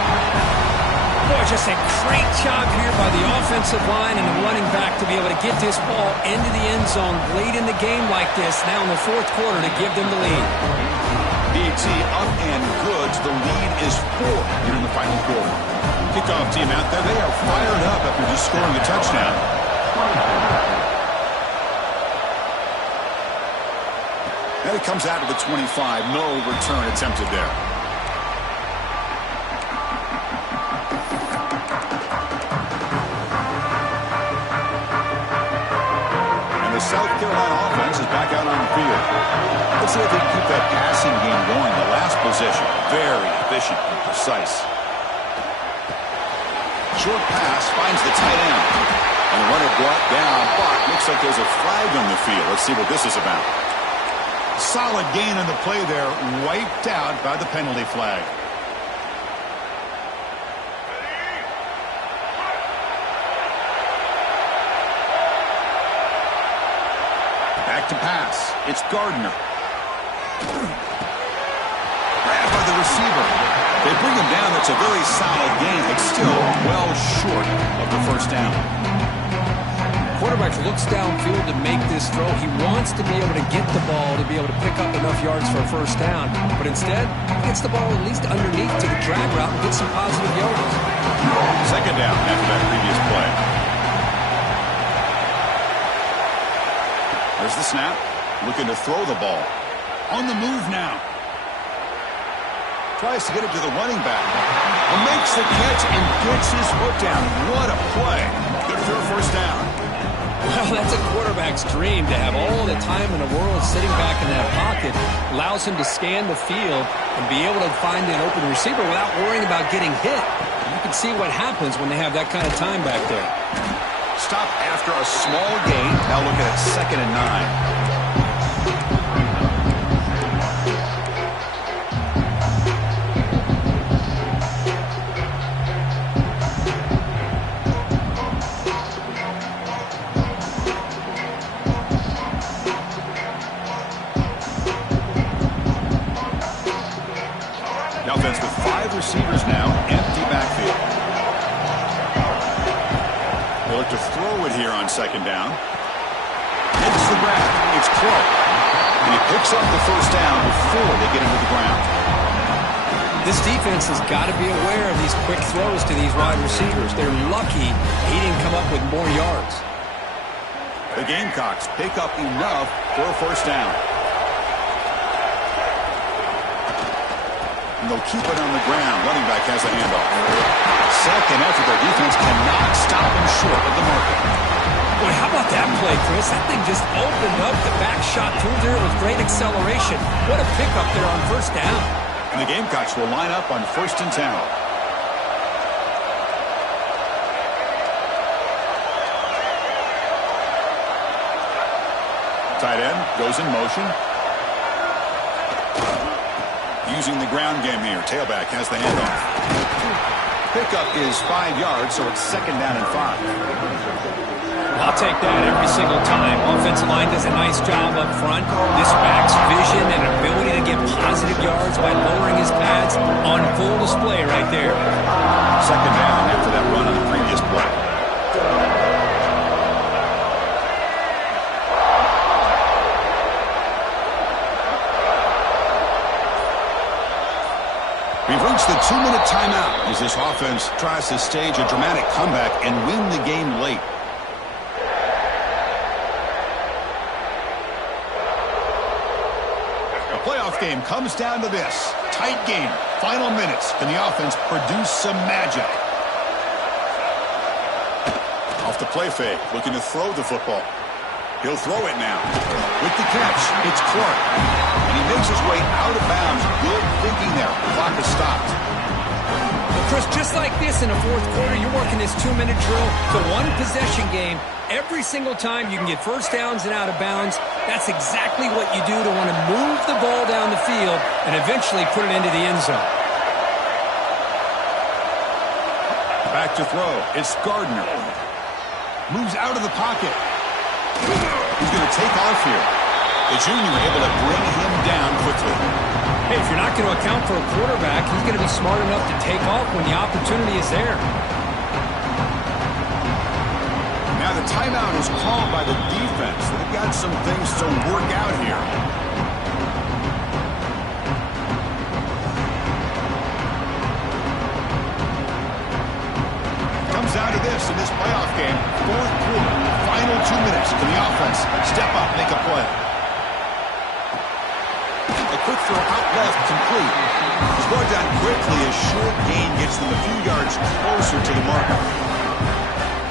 Boy, just a great job here by the offensive line and the running back to be able to get this ball into the end zone late in the game like this, now in the fourth quarter, to give them the lead. PAT up and good. The lead is 4 here in the final quarter. Kickoff team out there. They are fired up after just scoring a touchdown. And it comes out of the 25. No return attempted there. South Carolina offense is back out on the field. Let's see if they can keep that passing game going. The last possession, very efficient and precise. Short pass finds the tight end. And the runner brought down, but looks like there's a flag on the field. Let's see what this is about. Solid gain on the play there, wiped out by the penalty flag. Back to pass. It's Gardner. Grabbed by the receiver. They bring him down. It's a very solid gain, but still well short of the first down. Quarterback looks downfield to make this throw. He wants to be able to get the ball to be able to pick up enough yards for a first down, but instead, he gets the ball at least underneath to the drag route and gets some positive yards. Second down after that previous play. There's the snap. Looking to throw the ball. On the move now. Tries to get it to the running back. And makes the catch and gets his foot down. What a play. Good for a first down. Well, that's a quarterback's dream to have all the time in the world sitting back in that pocket. Allows him to scan the field and be able to find an open receiver without worrying about getting hit. You can see what happens when they have that kind of time back there. Stop after a small gain. Now looking at 2nd and 9. The offense with 5 receivers now, empty backfield. They look to throw it here on 2nd down. Hits the grab. It's Crow. And he picks up the first down before they get into the ground. This defense has got to be aware of these quick throws to these wide receivers. They're lucky he didn't come up with more yards. The Gamecocks pick up enough for a first down. And they'll keep it on the ground. Running back has the handoff. Second effort. Their defense cannot stop him short of the marker. Boy, how about that play, Chris? That thing just opened up. The back shot through there with great acceleration. What a pickup there on first down. And the Gamecocks will line up on 1st and 10. Tight end goes in motion. Using the ground game here. Tailback has the handoff. Pickup is 5 yards, so it's 2nd down and 5. I'll take that every single time. Offensive line does a nice job up front. This back's vision and ability to get positive yards by lowering his pads on full display right there. 2nd down after that run on the previous play. We've reached the 2-minute timeout as this offense tries to stage a dramatic comeback and win the game late. The playoff game comes down to this. Tight game. Final minutes. Can the offense produce some magic? Off the play fake. Looking to throw the football. He'll throw it now. With the catch, it's Clark. And he makes his way out of bounds. Good thinking there. The clock is stopped. Well, Chris, just like this in the fourth quarter, you're working this 2-minute drill. It's a one-possession game. Every single time you can get first downs and out of bounds, that's exactly what you do to want to move the ball down the field and eventually put it into the end zone. Back to throw. It's Gardner. Moves out of the pocket. He's going to take off here. The junior able to bring him down quickly. Hey, if you're not going to account for a quarterback, he's going to be smart enough to take off when the opportunity is there. Now the timeout is called by the defense. They've got some things to work out here. Comes down to this in this playoff game. Fourth quarter. Final 2 minutes. Can the offense step up, make a play? A quick throw out left, complete. He's brought down quickly. A short gain gets them a few yards closer to the marker.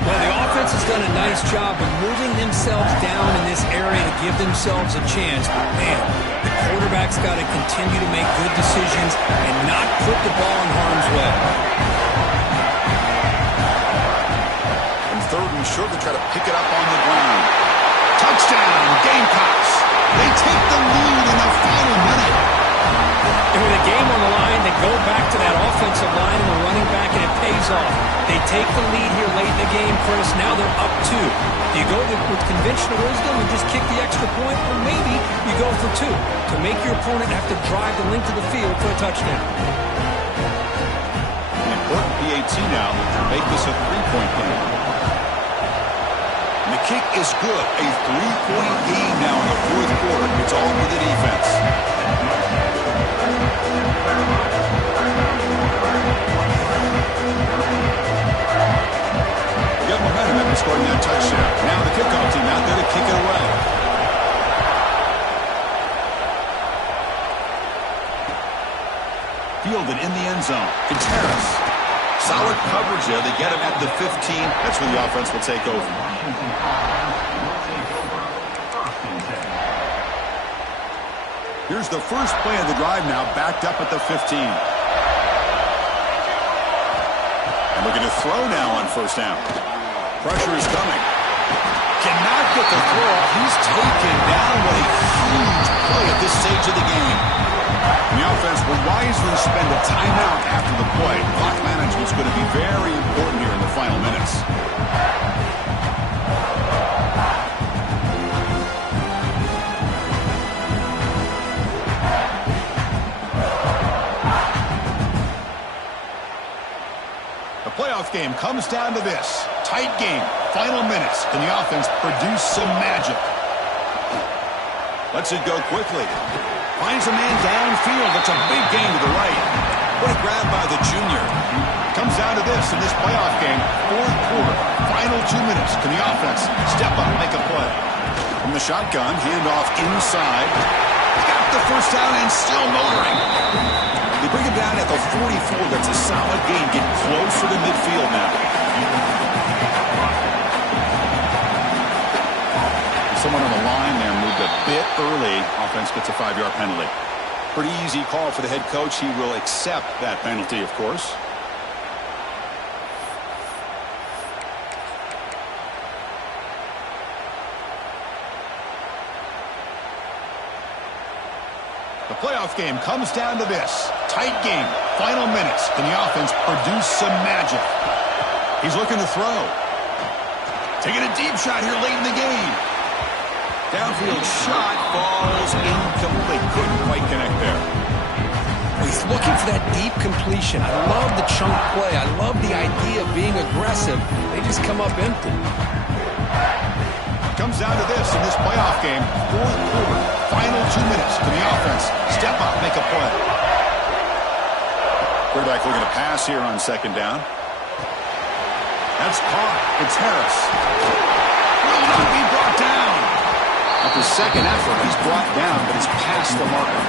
Well, the offense has done a nice job of moving themselves down in this area to give themselves a chance. Man, the quarterback's got to continue to make good decisions and not put the ball in harm's way. And 3rd and short, they try to pick it up on the ground. Touchdown, Gamecocks. They take the lead in the final minute. And with a game on the line, they go back to that offensive line and the running back, and it pays off. They take the lead here late in the game, Chris. Now they're up 2. Do you go with conventional wisdom and just kick the extra point? Or maybe you go for 2 to make your opponent have to drive the length of the field for a touchdown. An important PAT now to make this a 3-point game. And the kick is good. A 3-point game now in the fourth quarter. It's all with the defense. Got momentum after scoring that touchdown. Now the kickoff team out there to kick it away. Fielded in the end zone. Contreras. Solid coverage there. They get him at the 15. That's where the offense will take over. Here's the first play of the drive now, backed up at the 15. And looking to throw now on first down. Pressure is coming. Cannot get the throw off. He's taken down. What a huge play at this stage of the game. And the offense will wisely spend a timeout after the play. Clock management is going to be very important here in the final minutes. The playoff game comes down to this. Tight game. Final minutes. Can the offense produce some magic? Lets it go quickly. Finds a man downfield. It's a big gain to the right. What a grab by the junior. Comes down to this in this playoff game. Fourth quarter. Final 2 minutes. Can the offense step up, make a play? From the shotgun, handoff inside. Got the first down and still motoring. They bring him down at the 44. That's a solid gain. Get closer to midfield now. Someone on the line there moved a bit early. Offense gets a 5-yard penalty. Pretty easy call for the head coach. He will accept that penalty, of course. The playoff game comes down to this. Tight game. Final minutes. Can the offense produce some magic? He's looking to throw. Taking a deep shot here late in the game. Downfield shot falls incomplete. Couldn't quite connect there. He's looking for that deep completion. I love the chunk play. I love the idea of being aggressive. They just come up empty. Comes down to this in this playoff game. Fourth quarter. Final 2 minutes. Can the offense step up, make a play? Quarterback looking to pass here on second down. That's caught. It's Harris. Will not be brought down. At the second effort, he's brought down, but he's past the marker.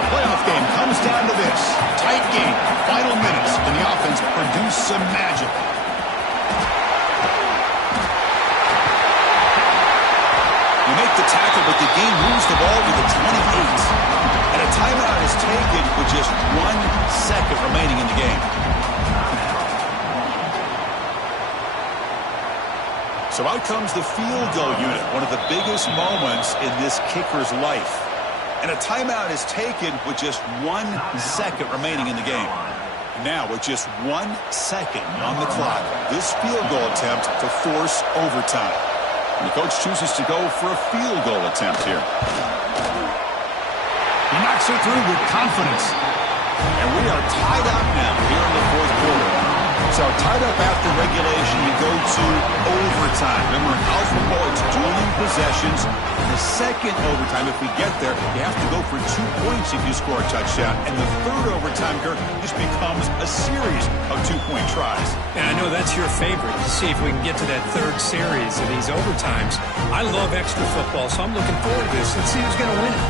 The playoff game comes down to this. Tight game. Final minutes. Can the offense produce some magic? You make the tackle, but the game moves the ball to the 28. And a timeout is taken with just 1 second remaining in the game. So out comes the field goal unit, one of the biggest moments in this kicker's life. And a timeout is taken with just 1 second remaining in the game. Now, with just 1 second on the clock, this field goal attempt to force overtime. And the coach chooses to go for a field goal attempt here. He knocks it through with confidence. And we are tied up now here in the fourth quarter. So tied up after regulation, you go to overtime. Remember, in college football, it's dueling possessions. In the second overtime, if we get there, you have to go for 2 points if you score a touchdown. And the third overtime, Kirk, just becomes a series of 2-point tries. And I know that's your favorite, to see if we can get to that third series of these overtimes. I love extra football, so I'm looking forward to this. Let's see who's going to win it.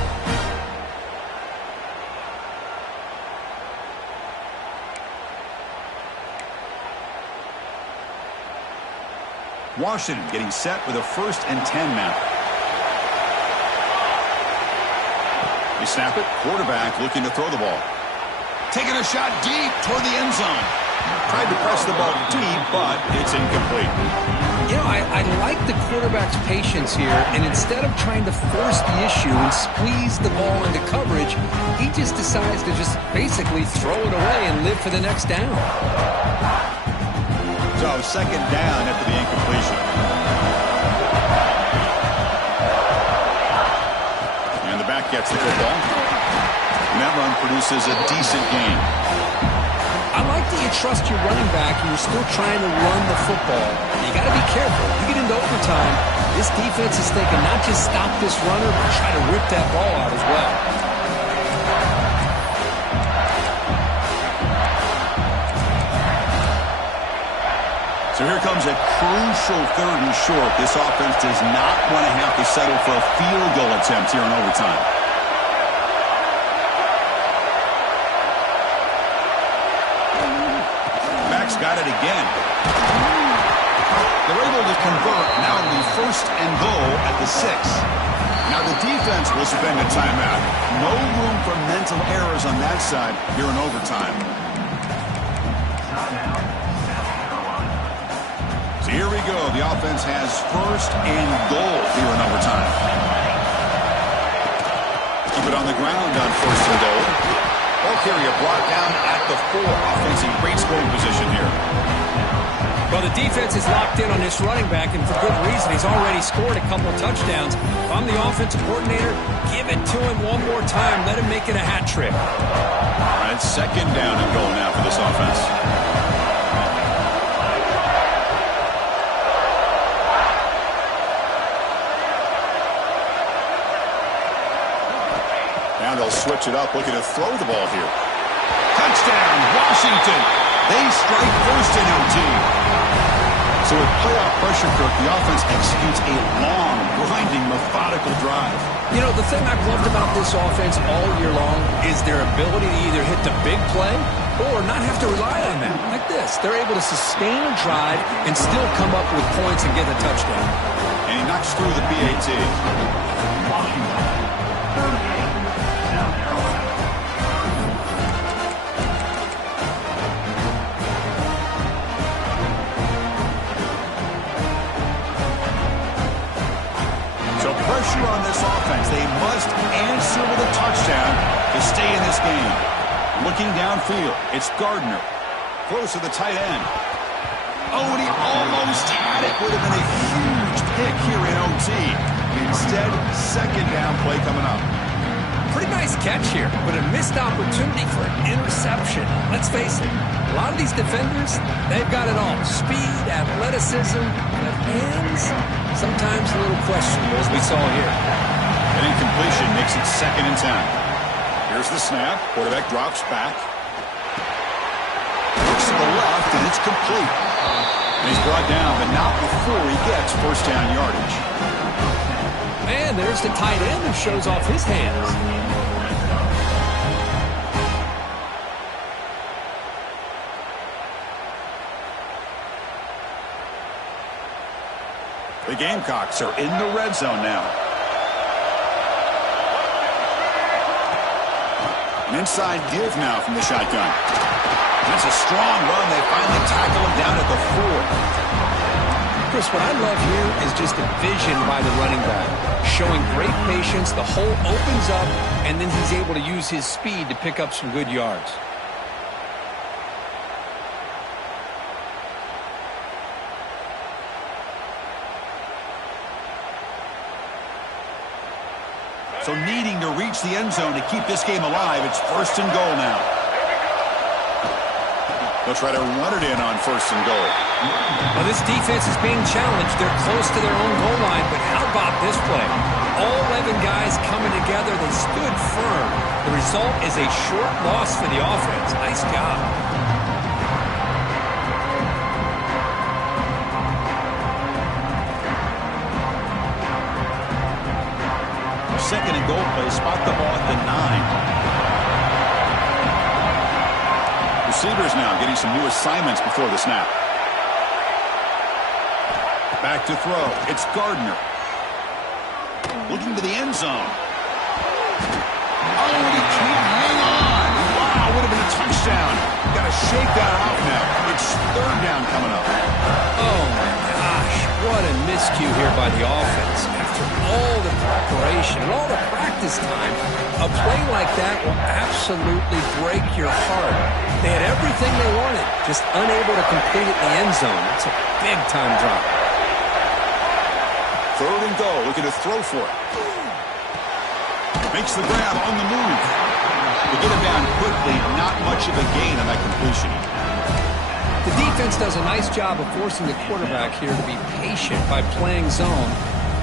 Washington getting set with a 1st and 10 now. They snap it. Quarterback looking to throw the ball. Taking a shot deep toward the end zone. Tried to press the ball deep, but it's incomplete. You know, I like the quarterback's patience here, and instead of trying to force the issue and squeeze the ball into coverage, he just decides to just basically throw it away and live for the next down. So second down after the incompletion. And the back gets the football. And that run produces a decent gain. I like that you trust your running back and you're still trying to run the football. You got to be careful. You get into overtime, this defense is thinking not just stop this runner, but try to rip that ball out as well. So here comes a crucial 3rd and short. This offense does not want to have to settle for a field goal attempt here in overtime. Back's got it again. They're able to convert. Now it'll be 1st and goal at the 6. Now the defense will spend a timeout. No room for mental errors on that side here in overtime. So here we go. The offense has 1st and goal here in overtime. Keep it on the ground on 1st and goal. Ball carrier brought down at the 4. Offense in great scoring position here. Well, the defense is locked in on this running back, and for good reason. He's already scored a couple touchdowns. If I'm the offensive coordinator, give it to him one more time. Let him make it a hat trick. All right, second down and goal now for this offense. Now they'll switch it up, looking to throw the ball here. Touchdown, Washington. They strike first in OT. So with playoff pressure, Kirk, the offense executes a long, grinding, methodical drive. You know, the thing I've loved about this offense all year long is their ability to either hit the big play or not have to rely on that. Like this, they're able to sustain a drive and still come up with points and get a touchdown. And he knocks through the PAT. Pressure on this offense. They must answer with a touchdown to stay in this game. Looking downfield, it's Gardner. Close to the tight end. Oh, and he almost had it. Would have been a huge pick here in OT. Instead, second down play coming up. Pretty nice catch here, but a missed opportunity for an interception. Let's face it, a lot of these defenders, they've got it all. Speed, athleticism, but hands, sometimes a little questionable, as we saw here. An incompletion makes it 2nd and 10. Here's the snap. Quarterback drops back. Looks to the left, and it's complete. And he's brought down, but not before he gets first down yardage. And there's the tight end who shows off his hands. The Gamecocks are in the red zone now. An inside give now from the shotgun. That's a strong run. They finally tackle him down at the 4. Chris, what I love here is just the vision by the running back. Showing great patience, the hole opens up, and then he's able to use his speed to pick up some good yards. So needing to reach the end zone to keep this game alive, it's 1st and goal now. They'll try to run it in on 1st and goal. Well, this defense is being challenged. They're close to their own goal line, but how about this play? All 11 guys coming together. They stood firm. The result is a short loss for the offense. Nice job. Second and goal play. Spot the ball at the 9. Receivers now getting some new assignments before the snap. Back to throw. It's Gardner. Looking to the end zone. Oh, and he can't hang on. Wow, would have been a touchdown. Got to shake that off now. It's 3rd down coming up. Oh, my gosh. What a miscue here by the offense. After all the preparation and all the practice time, a play like that will absolutely break your heart. They had everything they wanted, just unable to complete it in the end zone. It's a big-time drop. 3rd and goal, looking to throw for it. Makes the grab on the move. To get him down quickly, not much of a gain on that completion. The defense does a nice job of forcing the quarterback here to be patient by playing zone.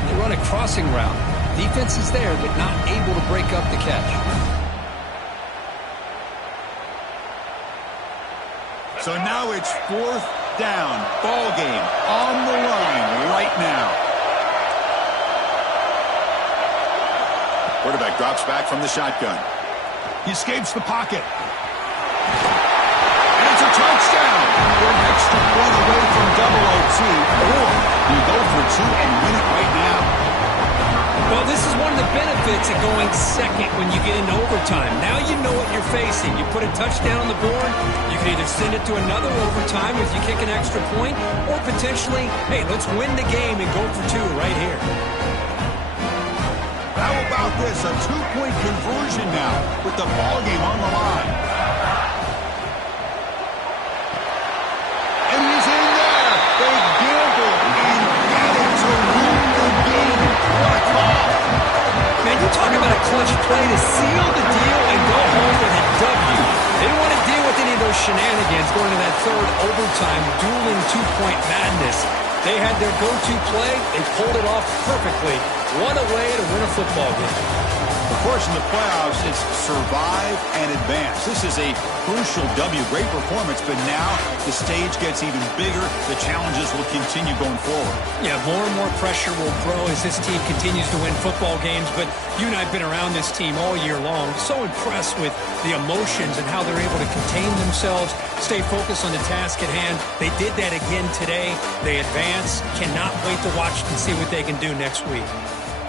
They run a crossing route. Defense is there, but not able to break up the catch. So now it's 4th down. Ball game on the line right now. Quarterback drops back from the shotgun. He escapes the pocket. And it's a touchdown. We're an extra point away from double OT. Or you go for 2 and win it right now. Well, this is one of the benefits of going second when you get into overtime. Now you know what you're facing. You put a touchdown on the board, you can either send it to another overtime if you kick an extra point, or potentially, hey, let's win the game and go for 2 right here. How about this? A 2-point conversion now with the ball game on the line. And he's in there. They gamble and get it to win the game. What a call. Man, you talk about a clutch play to seal the deal and go home with a W. They didn't want to deal with any of those shenanigans going to that 3rd overtime, dueling 2-point madness. They had their go-to play. They pulled it off perfectly. What a way to win a football game. Of course, in the playoffs, it's survive and advance. This is a crucial W. Great performance, but now the stage gets even bigger. The challenges will continue going forward. Yeah, more and more pressure will grow as this team continues to win football games, but you and I have been around this team all year long. So impressed with the emotions and how they're able to contain themselves, stay focused on the task at hand. They did that again today. They advance. Cannot wait to watch and see what they can do next week.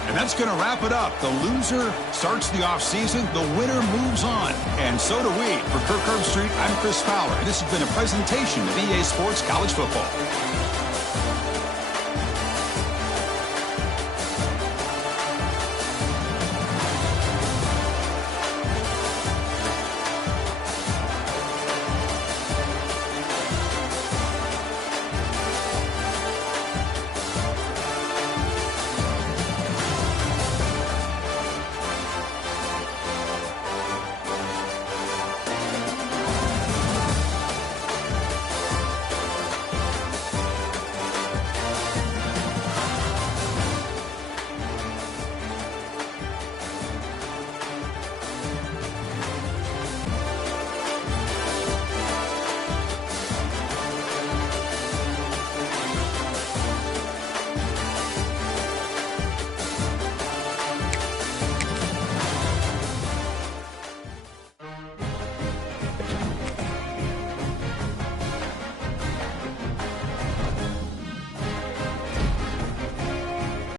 And that's going to wrap it up. The loser starts the offseason. The winner moves on. And so do we. For Kirk Herbstreit, I'm Chris Fowler. This has been a presentation of EA Sports College Football.